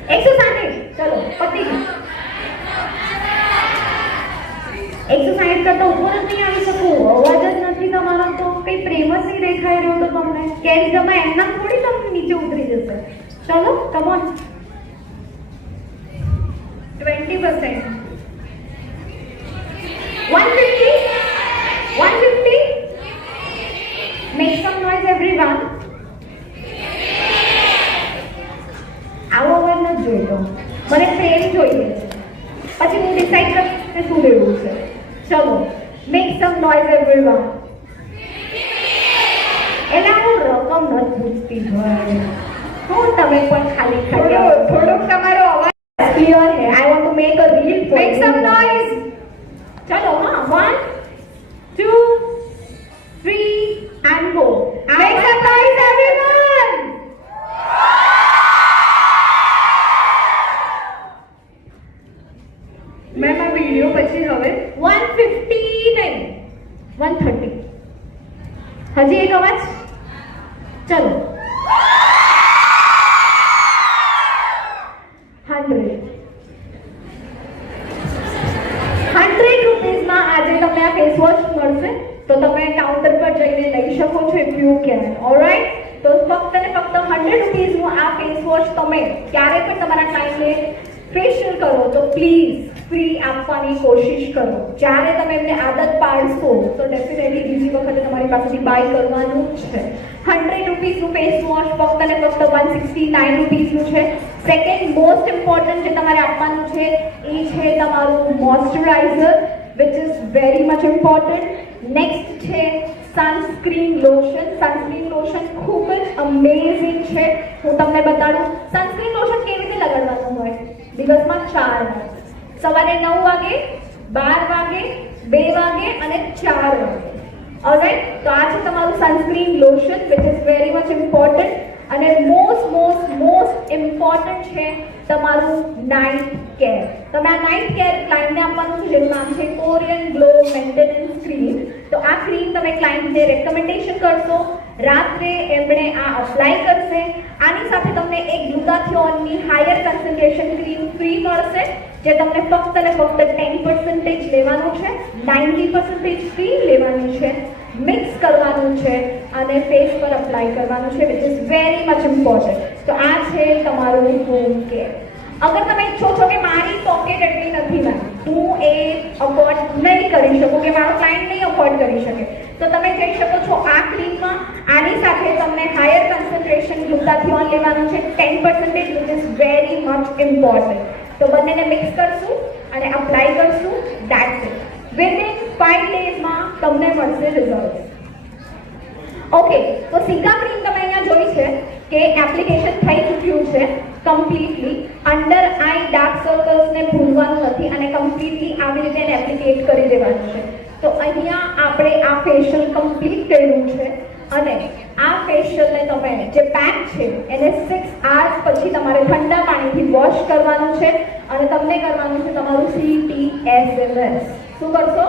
160 ચલો પતી ગયું. 160 કરતા ઉપર જ નહીં આવી શકું. અવાજ જ નથી તમારો તો કઈ પ્રેમ જ નહીં દેખાઈ રહ્યો. તો તમને કેરી જમા એમના થોડી તમને નીચે ઉતરી જશે. ચલો come on 20%. 150 make some noise everyone. આવો અવાજ નથી જોઈતો, મને પ્રેમ જોઈએ છે. પછી હું ડિસાઈડ કરીશ કે શું લેવું છે. ચલો મેક સમ નોઇઝ એવરીવન. એલા હું રકમ નથી પૂછતી ભાઈ, હું તમે પણ ખાલી થોડોક તમારો અવાજ ક્લિયર હે. I want to make a reel. Make sum noise. ચલો હા 1 2 3 and go. Make some noise everyone. Ma'am આ વિડિયો પછી હવે 150 નહીં 130. હજી એક અવાજ. ચલો 100 રૂપીસમાં આજે તમને આ ફેસ વોશ મળશે. તો તમે કાઉન્ટર પર જઈને લઈ શકો છો ઇફ યુ કેન. ઓલરાઈટ. તો ફક્ત ને ફક્ત 100 રૂપીસનું આ ફેસ વોશ તમે ક્યારે પણ તમારા ટાઈમને ફેશિયલ કરો તો પ્લીઝ ફ્રી આપવાની કોશિશ કરો. જ્યારે તમે એમને આદત પાડશો તો ડેફિનેટલી બીજી વખતે તમારી પાસેથી બાય કરવાનું જ છે. 100 રૂપીસનું ફેસ વોશ ફક્ત ને ફક્ત 169 રૂપીસનું છે. સેકન્ડ મોસ્ટ ઇમ્પોર્ટન્ટ જે તમારે આપવાનું છે એ છે તમારું moisturiser which is very much important. Next છે સનસ્ક્રીન લોશન. સનસ્ક્રીન લોશન ખૂબ જ અમેઝિંગ છે. હું તમને બતાડું સનસ્ક્રીન લોશન કેવી રીતે લગાડવાનું હોય. દિવસમાં 4 વાર, સવારે 9 વાગે, 12 વાગે, 2 વાગે અને 4 વાગે. ઓલરાઈટ. તો આ છે તમારું sunscreen lotion which is very much important. અને મોસ્ટ ઇમ્પોર્ટન્ટ છે તમારું નાઇટ કેર. તમે આ નાઇટ કેર ક્લાયન્ટને આપવાનું છે જેનું નામ છે કોરિયન ગ્લો મેન્ટેનન્સ ક્રીમ. તો આ ક્રીમ તમે ક્લાયન્ટને રેકમેન્ડેશન કરશો, રાત્રે એમણે આ અપ્લાય કરશે. આની સાથે તમને એક ગ્લુટાથિયોનની હાયર કન્સન્ટ્રેશન ક્રીમ ફ્રી મળશે જે તમને ફક્ત ને ફક્ત 10% લેવાનું છે. 90% ફ્રી લેવાનું છે. મિક્સ કરવાનું છે અને ફેસ પર અપ્લાય કરવાનું છે which is very much important. તો આ છે તમારું હોમ કેર. અગર તમે ઈચ્છો છો કે મારી પોકેટ એટલી નથી મેમ, હું એ અફોર્ડ નહીં કરી શકું કે મારો ક્લાયન્ટ નહીં અફોર્ડ કરી શકે, તો તમે જઈ શકો છો આ ક્રીમમાં. આની સાથે તમને હાયર કન્સન્ટ્રેશન ગ્લુટાથિયોન લેવાનું છે 10% which is very much important. તો બંનેને મિક્સ કરશું અને અપ્લાય કરશું, ધેટ્સ ઇટ. વિધિન 5 ડેઝમાં તમને મળશે રિઝલ્ટ. ઓકે, તો સિકા ક્રીમ તમે અહીંયા જોઈ છે કે એપ્લિકેશન થઈ ચૂક્યું છે કમ્પ્લીટલી. અંડર આઈ ડાર્ક સર્કલ્સને ભૂલવાનું નથી અને કમ્પ્લીટલી આવી રીતે એને એપ્લિકેટ કરી દેવાનું છે. તો અહીંયા આપણે આ ફેશિયલ કમ્પ્લીટ કર્યું છે અને આ ફેશિયલને તમે જે પેક છે એને 6 hours પછી તમારે ઠંડા પાણીથી વોશ કરવાનું છે અને તમને કરવાનું છે તમારું CTSMS. શું કરશો?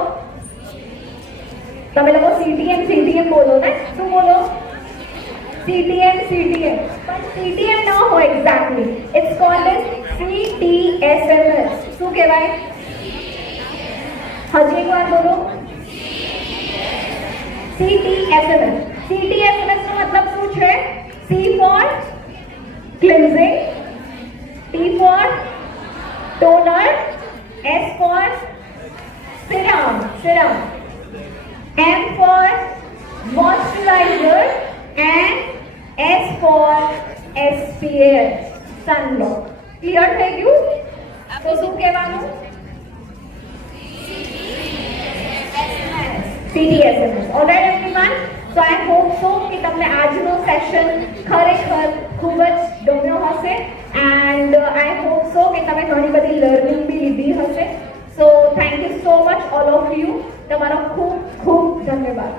તમે લોકો CTM બોલો ને? શું બોલો? CTM. પણ CTM ન હોય exactly. It's called as CTSMS. શું કહેવાય? હજી એક વાર બોલો. CTSMS. CTSMS નો મતલબ શું છે? C for cleansing, T for toner, S for serum, M for moisturizer and S for SPF, sunblock. Clear થઈ ગયું? તો શું કહેવાનું? CTSMS. Alright everyone. So I hope so કે તમને આજનો સેશન ખરેખર ખૂબ જ ગમ્યો હશે and I hope so કે તમે ઘણી બધી લર્નિંગ બી લીધી હશે. So thank you so much all of you. તમારો ખૂબ ખૂબ ધન્યવાદ.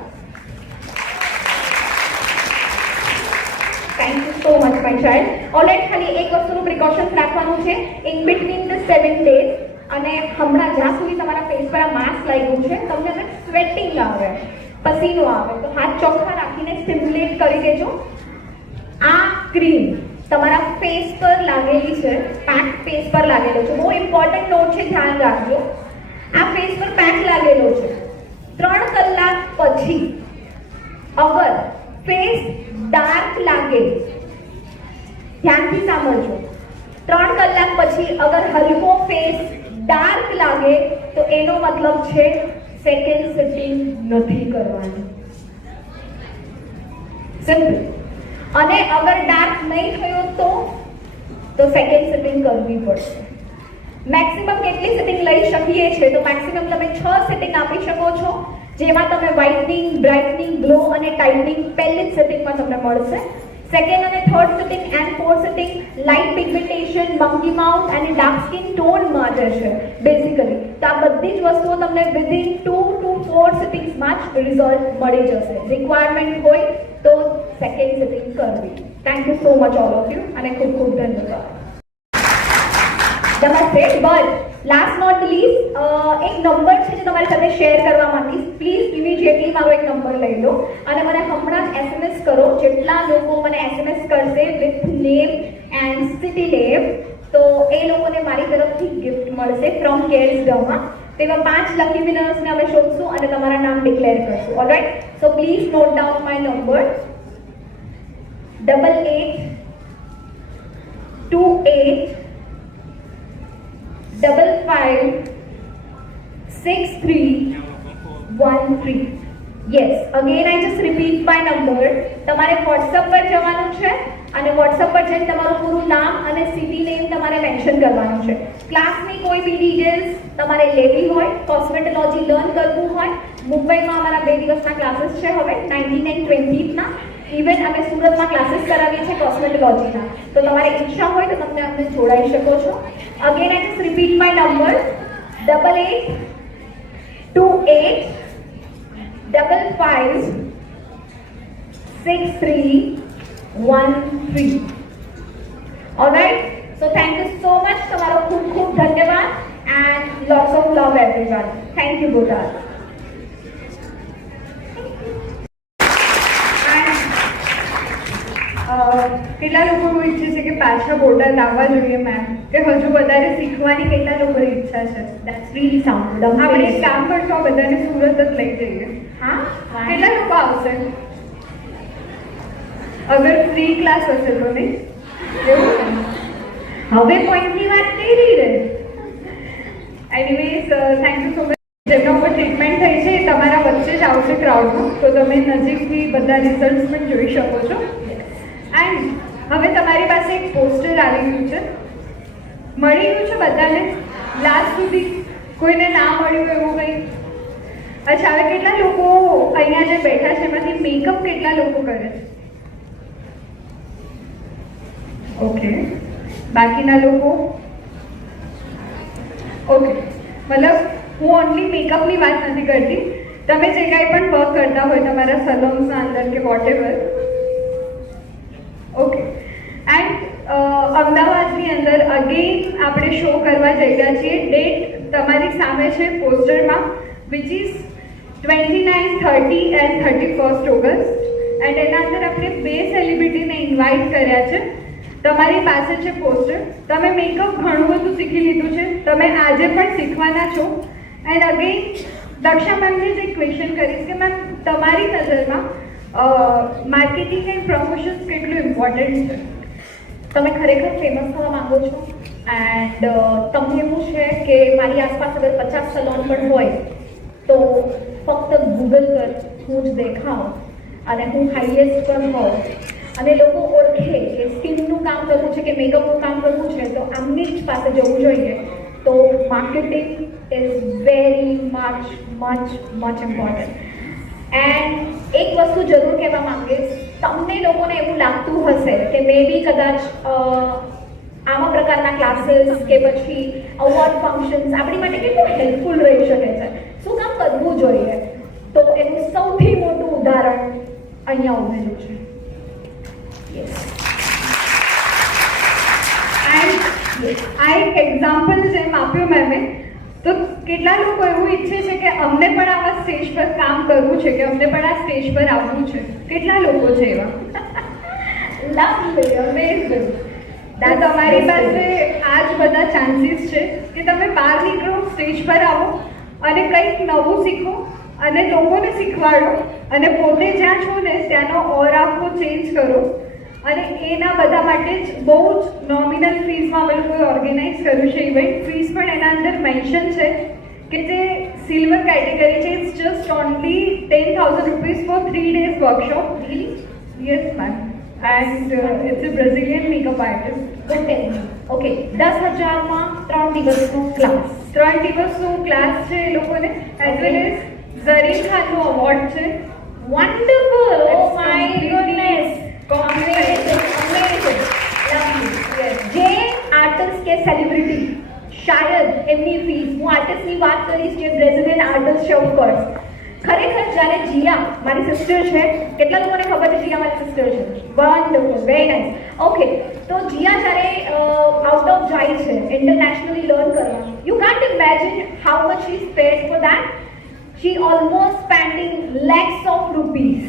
Thank you so much my child. Alright, ખાલી એક વસ્તુનું પ્રિકોશન્સ રાખવાનું છે in between the 7 days. અને હમણાં જ્યાં સુધી તમારા ફેસ પર આ માસ્ક લાગ્યું છે તમને હવે સ્વેટિંગ આવે, પસીનો આવે, તો હાથ ચોખ્ખા રાખીને સ્ટિમ્યુલેટ કરી દેજો. આ ક્રીમ તમારા ફેસ પર લાગેલી છે, પેક ફેસ પર લાગેલો છે. બહુ ઇમ્પોર્ટન્ટ નોટ છે, ધ્યાન રાખજો. આ ફેસ પર પેક લાગેલો છે. 3 કલાક પછી અગર ફેસ ડાર્ક લાગે, ધ્યાનથી સાંભળજો, 3 કલાક પછી અગર હલકો ફેસ ડાર્ક લાગે તો એનો મતલબ છે સેકન્ડ સિટિંગ નથી કરવાની. સિમ્પલ. અને અગર ડાર્ક નહીં થયો તો સેકન્ડ સિટિંગ કરવી પડશે. મેક્સિમમ કેટલી સિટિંગ લઈ શકીએ છીએ? તો મેક્સિમમ તમે 6 સિટિંગ આપી શકો છો, જેમાં તમે વ્હાઇટનિંગ, બ્રાઇટનિંગ, ગ્લો અને ટાઇટનિંગ પહેલી જ સિટિંગમાં તમને મળશે. સેકન્ડ અને third sitting and fourth sitting light pigmentation, monkey mouth અને ડાર્ક સ્કિન ટોન માટે છે બેઝિકલી. તો આ બધી જ વસ્તુઓ તમને વિધિન 2 to 4 સિટિંગ્સમાં જ રિઝલ્ટ મળી જશે. રિક્વાયરમેન્ટ હોય તો સેકન્ડ સિટિંગ કરવી. Thank you so much all of you અને ખૂબ ખૂબ ધન્યવાદ. નમસ્તે. બટ લાસ્ટ નોટ લીસ્ટ એક નંબર છે જે તમારી સાથે શેર કરવા માંગીશ. પ્લીઝ ઇમિડિયેટલી મારો એક નંબર લઈ લો અને મને હમણાં જ SMS કરો. જેટલા લોકો મને SMS કરશે with name and city name, તો એ લોકોને મારી તરફથી ગિફ્ટ મળશે ફ્રોમ કેર્સડમાં. તેમાં 5 લકી વિનર્સને અમે શોધશું અને તમારા નામ ડિક્લેર કરશું. All right, so please note down my number 8828556313. Yes, again I just repeat my number. તમારે વોટ્સઅપ પર જવાનું છે અને વોટ્સઅપ પર જઈને તમારું પૂરું નામ અને સિટી નેમ તમારે મેન્શન કરવાનું છે. ક્લાસની કોઈ બી ડિટેલ્સ તમારે લેવી હોય, કોસ્મેટોલોજી લર્ન કરવું હોય, મુંબઈમાં અમારા 2 દિવસના ક્લાસીસ છે હવે 19 and 20 ના. ઇવન અમે સુરતમાં ક્લાસીસ કરાવીએ છીએ કોસ્મેટોલોજીના. તો તમારે ઈચ્છા હોય તો તમે અમને જોડાઈ શકો છો. Again I just repeat my number 8828556313. Alright, so thank you so much. તમારો ખૂબ ખૂબ ધન્યવાદ and lots of love everyone. Thank you both. કેટલા લોકો ઈચ્છે છે કે પાછા બોટાદ આવવા જોઈએ મેમ, કે હજુ વધારે શીખવાની કેટલા લોકોની ઈચ્છા છે? That's really sounded amazing. આપણે એક કામ કરશું, આ બધાને સુરત જ લઈ જઈએ. હા, કેટલા લોકો આવશે? અગર ફ્રી ક્લાસ હશે તો નહીં? એવું છે? હવે પોઈન્ટની વાત કરી રહે. Anyways thank you so much. જેમના ઉપર ટ્રીટમેન્ટ થઈ છે એ તમારા વચ્ચે જ આવશે ક્રાઉડમાં, તો તમે નજીકથી બધા રિઝલ્ટ્સ પણ જોઈ શકો છો. એન્ડ હવે તમારી પાસે એક પોસ્ટર આવી ગયું છે, મળી ગયું છે બધાને? લાસ્ટ સુધી કોઈને ના મળ્યું એવું કંઈ? અચ્છા, હવે કેટલા લોકો અહીંયા જે બેઠા છે એમાંથી મેકઅપ કેટલા લોકો કરે છે? ઓકે, બાકીના લોકો? ઓકે, મતલબ હું ઓનલી મેકઅપની વાત નથી કરતી, તમે જે કાંઈ પણ વર્ક કરતા હોય તમારા સલોન્સના અંદર કે વોટ એવર. ઓકે, એન્ડ અમદાવાદની અંદર અગેન આપણે શો કરવા જઈ રહ્યા છીએ. ડેટ તમારી સામે છે પોસ્ટરમાં, which is 29, 30 and 31 August. And એના અંદર આપણે 2 સેલિબ્રિટીને ઇન્વાઇટ કર્યા છે. તમારી પાસે છે પોસ્ટર. તમે મેકઅપ ઘણું બધું શીખી લીધું છે, તમે આજે પણ શીખવાના છો. એન્ડ અગેન દક્ષા મેમને જ એક ક્વેશ્ચન કરીશ કે મેમ તમારી નજરમાં માર્કેટિંગ એન્ડ પ્રમોશન્સ કેટલું ઇમ્પોર્ટન્ટ છે? તમે ખરેખર ફેમસ થવા માંગો છો એન્ડ તમને એવું છે કે મારી આસપાસ અગર 50 સલોન પણ હોય તો ફક્ત ગૂગલ પર હું જ દેખાઉં અને હું હાઈએસ્ટ પર હોઉં અને લોકો ઓળખે કે સ્કિનનું કામ કરવું છે કે મેકઅપનું કામ કરવું છે તો આમની જ પાસે જવું જોઈએ. તો marketing is very much important. And એક વસ્તુ જરૂર કહેવા માંગીશ, તમને લોકોને એવું લાગતું હશે કે મે બી કદાચ આવા પ્રકારના ક્લાસીસ કે પછી અવોર્ડ ફંક્શન્સ આપણી માટે કેટલું હેલ્પફુલ રહી શકે છે, શું કામ કરવું જોઈએ? તો એનું સૌથી મોટું ઉદાહરણ અહીંયા ઉભેલું છે. એન્ડ આ એક એક્ઝામ્પલ જેમ આપ્યું મેમે, તો કેટલા લોકો એવું ઈચ્છે છે કે અમને પણ આવા સ્ટેજ પર કામ કરવું છે, કે અમને પણ આ સ્ટેજ પર આવવું છે? કેટલા લોકો છે એવા? Lovely, amazing. તમારી પાસે આ જ બધા ચાન્સીસ છે કે તમે બહાર નીકળો, સ્ટેજ પર આવો અને કંઈક નવું શીખો અને લોકોને શીખવાડો અને પોતે જ્યાં છો ને ત્યાંનો ઓર આખો ચેન્જ કરો. અને એના બધા માટે જ બહુ જ નોમિનલ ફીસમાં અમે લોકોએ ઓર્ગેનાઇઝ કર્યું છે ઇવેન્ટ. ફીસ પણ એના અંદર મેન્શન છે કે જે સિલ્વર કેટેગરી છે, it's just only 10,000 rupees for 3 days workshop. Yes ma'am. And it's a Brazilian makeup artist. Okay, 10,000માં 3 દિવસનો ક્લાસ. 3 દિવસનો ક્લાસ છે એ લોકોને, એઝ વેલ એઝ ઝરીન ખાનનો અવોર્ડ છે. Wonderful. Oh It's my completely goodness. complimentary. જે આર્ટિસ્ટ કે સેલિબ્રિટી શાયદ એમની ફીસ, હું આર્ટિસ્ટની વાત કરીશ જે બ્રેઝિલિયન આર્ટિસ્ટ છે ઓફકોર્સ, ખરેખર જ્યારે જીયા મારી સિસ્ટર છે, કેટલા લોકોને ખબર છે જીયા મારી સિસ્ટર છે? Wonderful, very nice. ઓકે, તો જીયા જ્યારે આઉટ ઓફ જાય છે ઇન્ટરનેશનલી લર્ન કરવા, you can't imagine how much she spend for that. She almost spending lakhs of rupees.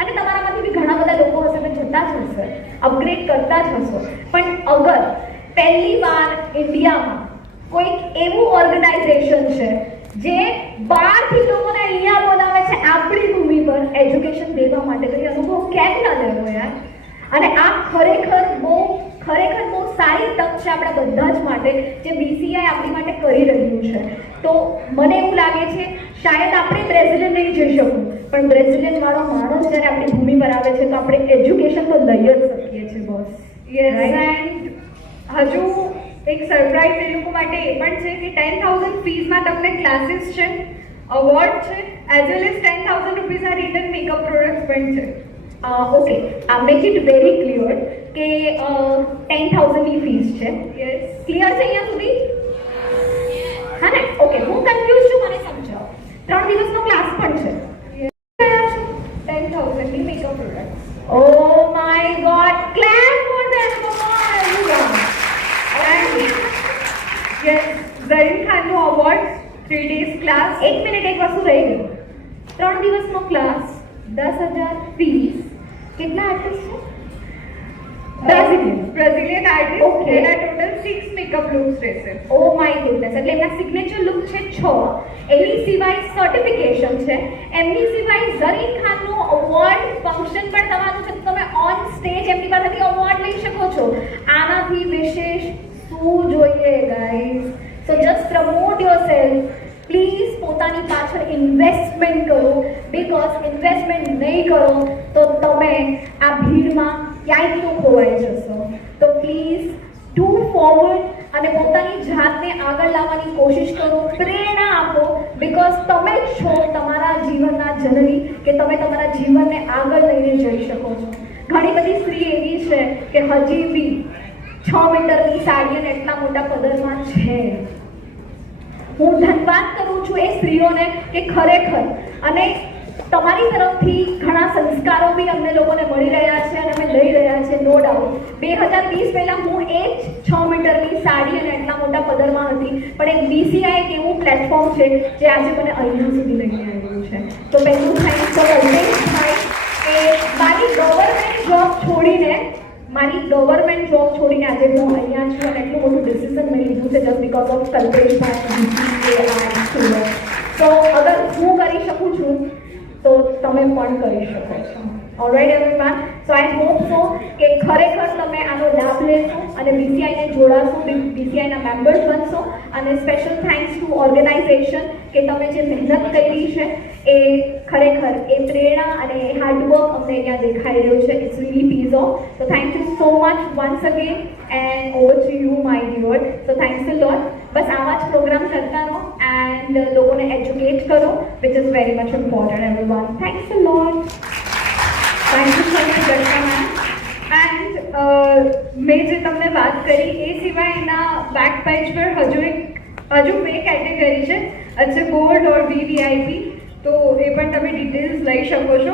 અને તમારામાંથી બી ઘણા બધા લોકો હશે કે જતા જ હશે, અપગ્રેડ કરતા જ હશો. પણ અગર પહેલી વાર ઇન્ડિયામાં કોઈક એવું ઓર્ગેનાઇઝેશન છે જે બહારથી લોકોને અહીંયા બોલાવે છે આપણી ભૂમિ પર એજ્યુકેશન દેવા માટે, તો એ અનુભવ કેમ ના લેવો યાર? અને આ ખરેખર બહુ સારી તક છે આપણા બધા જ માટે, જે બીસીઆઈ આપણી માટે કરી રહ્યું છે. તો મને એવું લાગે છે શાયદ આપણે બ્રેઝિલિયન નહીં જઈ શકું, પણ બ્રેઝિલિયન વાળો માણસ જ્યારે આપણી ભૂમિ પર આવે છે તો આપણે એજ્યુકેશન તો લઈ જ શકીએ છીએ બોસ. યસ. એન્ડ હજુ એક સરપ્રાઈઝ એ લોકો માટે એ પણ છે કે 10,000 ફીસમાં તમને ક્લાસીસ છે, અવોર્ડ છે, એઝ વેલ એઝ 10,000 રૂપીઝના રિટર્ન મેકઅપ પ્રોડક્ટ્સ પણ છે. ઓકે, આ મેક ઇટ વેરી ક્લિયર કે 10,000ની ફીસ છે. યસ. ક્લિયર છે અહીંયા સુધી? હા ને? ઓકે, હું કન્ફ્યુઝ છું, મને સમજાવો. 3 દિવસનો ક્લાસ પણ છે. કયા છે? 10,000ની makeup products. Oh my god, clap for them. Come on everyone. Yes, Zareen ખાનનો અવોર્ડ, 3 days ક્લાસ. એક મિનિટ, એક વસ્તુ રહી ગઈ. 3 દિવસનો ક્લાસ, 10,000 ફીસ. કેટલા આર્ટિસ્ટ છે? Brazilian artist. Okay. એના ટોટલ 6 મેકઅપ લુક્સ રહેશે. Oh my goodness. એટલે એમના સિગ્નેચર લુક છે 6. એની સિવાય સર્ટિફિકેશન છે, એમની સિવાય ઝરીન ખાનનું અવોર્ડ ફંક્શન પણ થવાનું છે, તો તમે ઓન સ્ટેજ એમની પાસેથી અવોર્ડ લઈ શકો છો. આનાથી વિશેષ શું જોઈએ guys? So just promote yourself. Please પોતાની પાછળ ઇન્વેસ્ટમેન્ટ કરો, બિકોઝ ઇન્વેસ્ટમેન્ટ નહીં કરો તો તમે આ ભીડમાં ક્યાંય તો ખોવાઈ જશો. તો પ્લીઝ ડુ ફોરવર્ડ અને પોતાની જાતને આગળ લાવવાની કોશિશ કરો, પ્રેરણા આપો, બિકોઝ તમે જ છો તમારા જીવનના જનની કે તમે તમારા જીવનને આગળ લઈને જઈ શકો છો. ઘણી બધી સ્ત્રી એવી છે કે હજી બી 6 મીટરની સાડી અને એટલા મોટા પદરમાં છે. હું ધન્યવાદ કરું છું એ સ્ત્રીઓને કે ખરેખર અને તમારી તરફથી ઘણા સંસ્કારો બી અમને લોકોને મળી રહ્યા છે અને અમે લઈ રહ્યા છે, નો ડાઉટ. 2020 પહેલાં હું એ જ 6 મીટરની સાડી અને એટલા મોટા પદરમાં હતી, પણ એક BCI એક એવું પ્લેટફોર્મ છે જે આજે મને અહીંયા સુધી લઈને આવ્યું છે. તો પહેલું થેન્ક્સ ફોર અલ્પેશભાઈ કે મારી ગવર્મેન્ટ જોબ છોડીને આજે હું અહીંયા છું અને એટલું મોટું ડિસિઝન મેં લીધું છે જસ્ટ બીકોઝ ઓફ કલ્પેશભાઈ. તો અગર હું કરી શકું છું તો તમે પણ કરી શકો છો. Alright everyone, so I hope so કે ખરેખર તમે આનો લાભ લેશો અને BCIને જોડાશો, BCIના મેમ્બર્સ બનશો. અને સ્પેશિયલ થેન્ક્સ ટુ ઓર્ગેનાઇઝેશન કે તમે જે મહેનત કરી છે એ ખરેખર એ પ્રેરણા અને એ હાર્ડવર્ક અમને અહીંયા દેખાઈ રહ્યું છે. It's really piece of. So thank you so much once again and over to you my dear. So thanks a lot. બસ આવા જ પ્રોગ્રામ કરતા રહો એન્ડ લોકોને એજ્યુકેટ કરો, which is very much important everyone. Thanks a lot. Thank you so much Darshana ma'am. And મેં જે તમને વાત કરી એ સિવાય એના બેક પેજ પર હજુ બે કેટેગરી છે, અચ્છા ગોલ્ડ ઓર VVIP. તો એ પણ તમે ડિટેલ્સ લઈ શકો છો.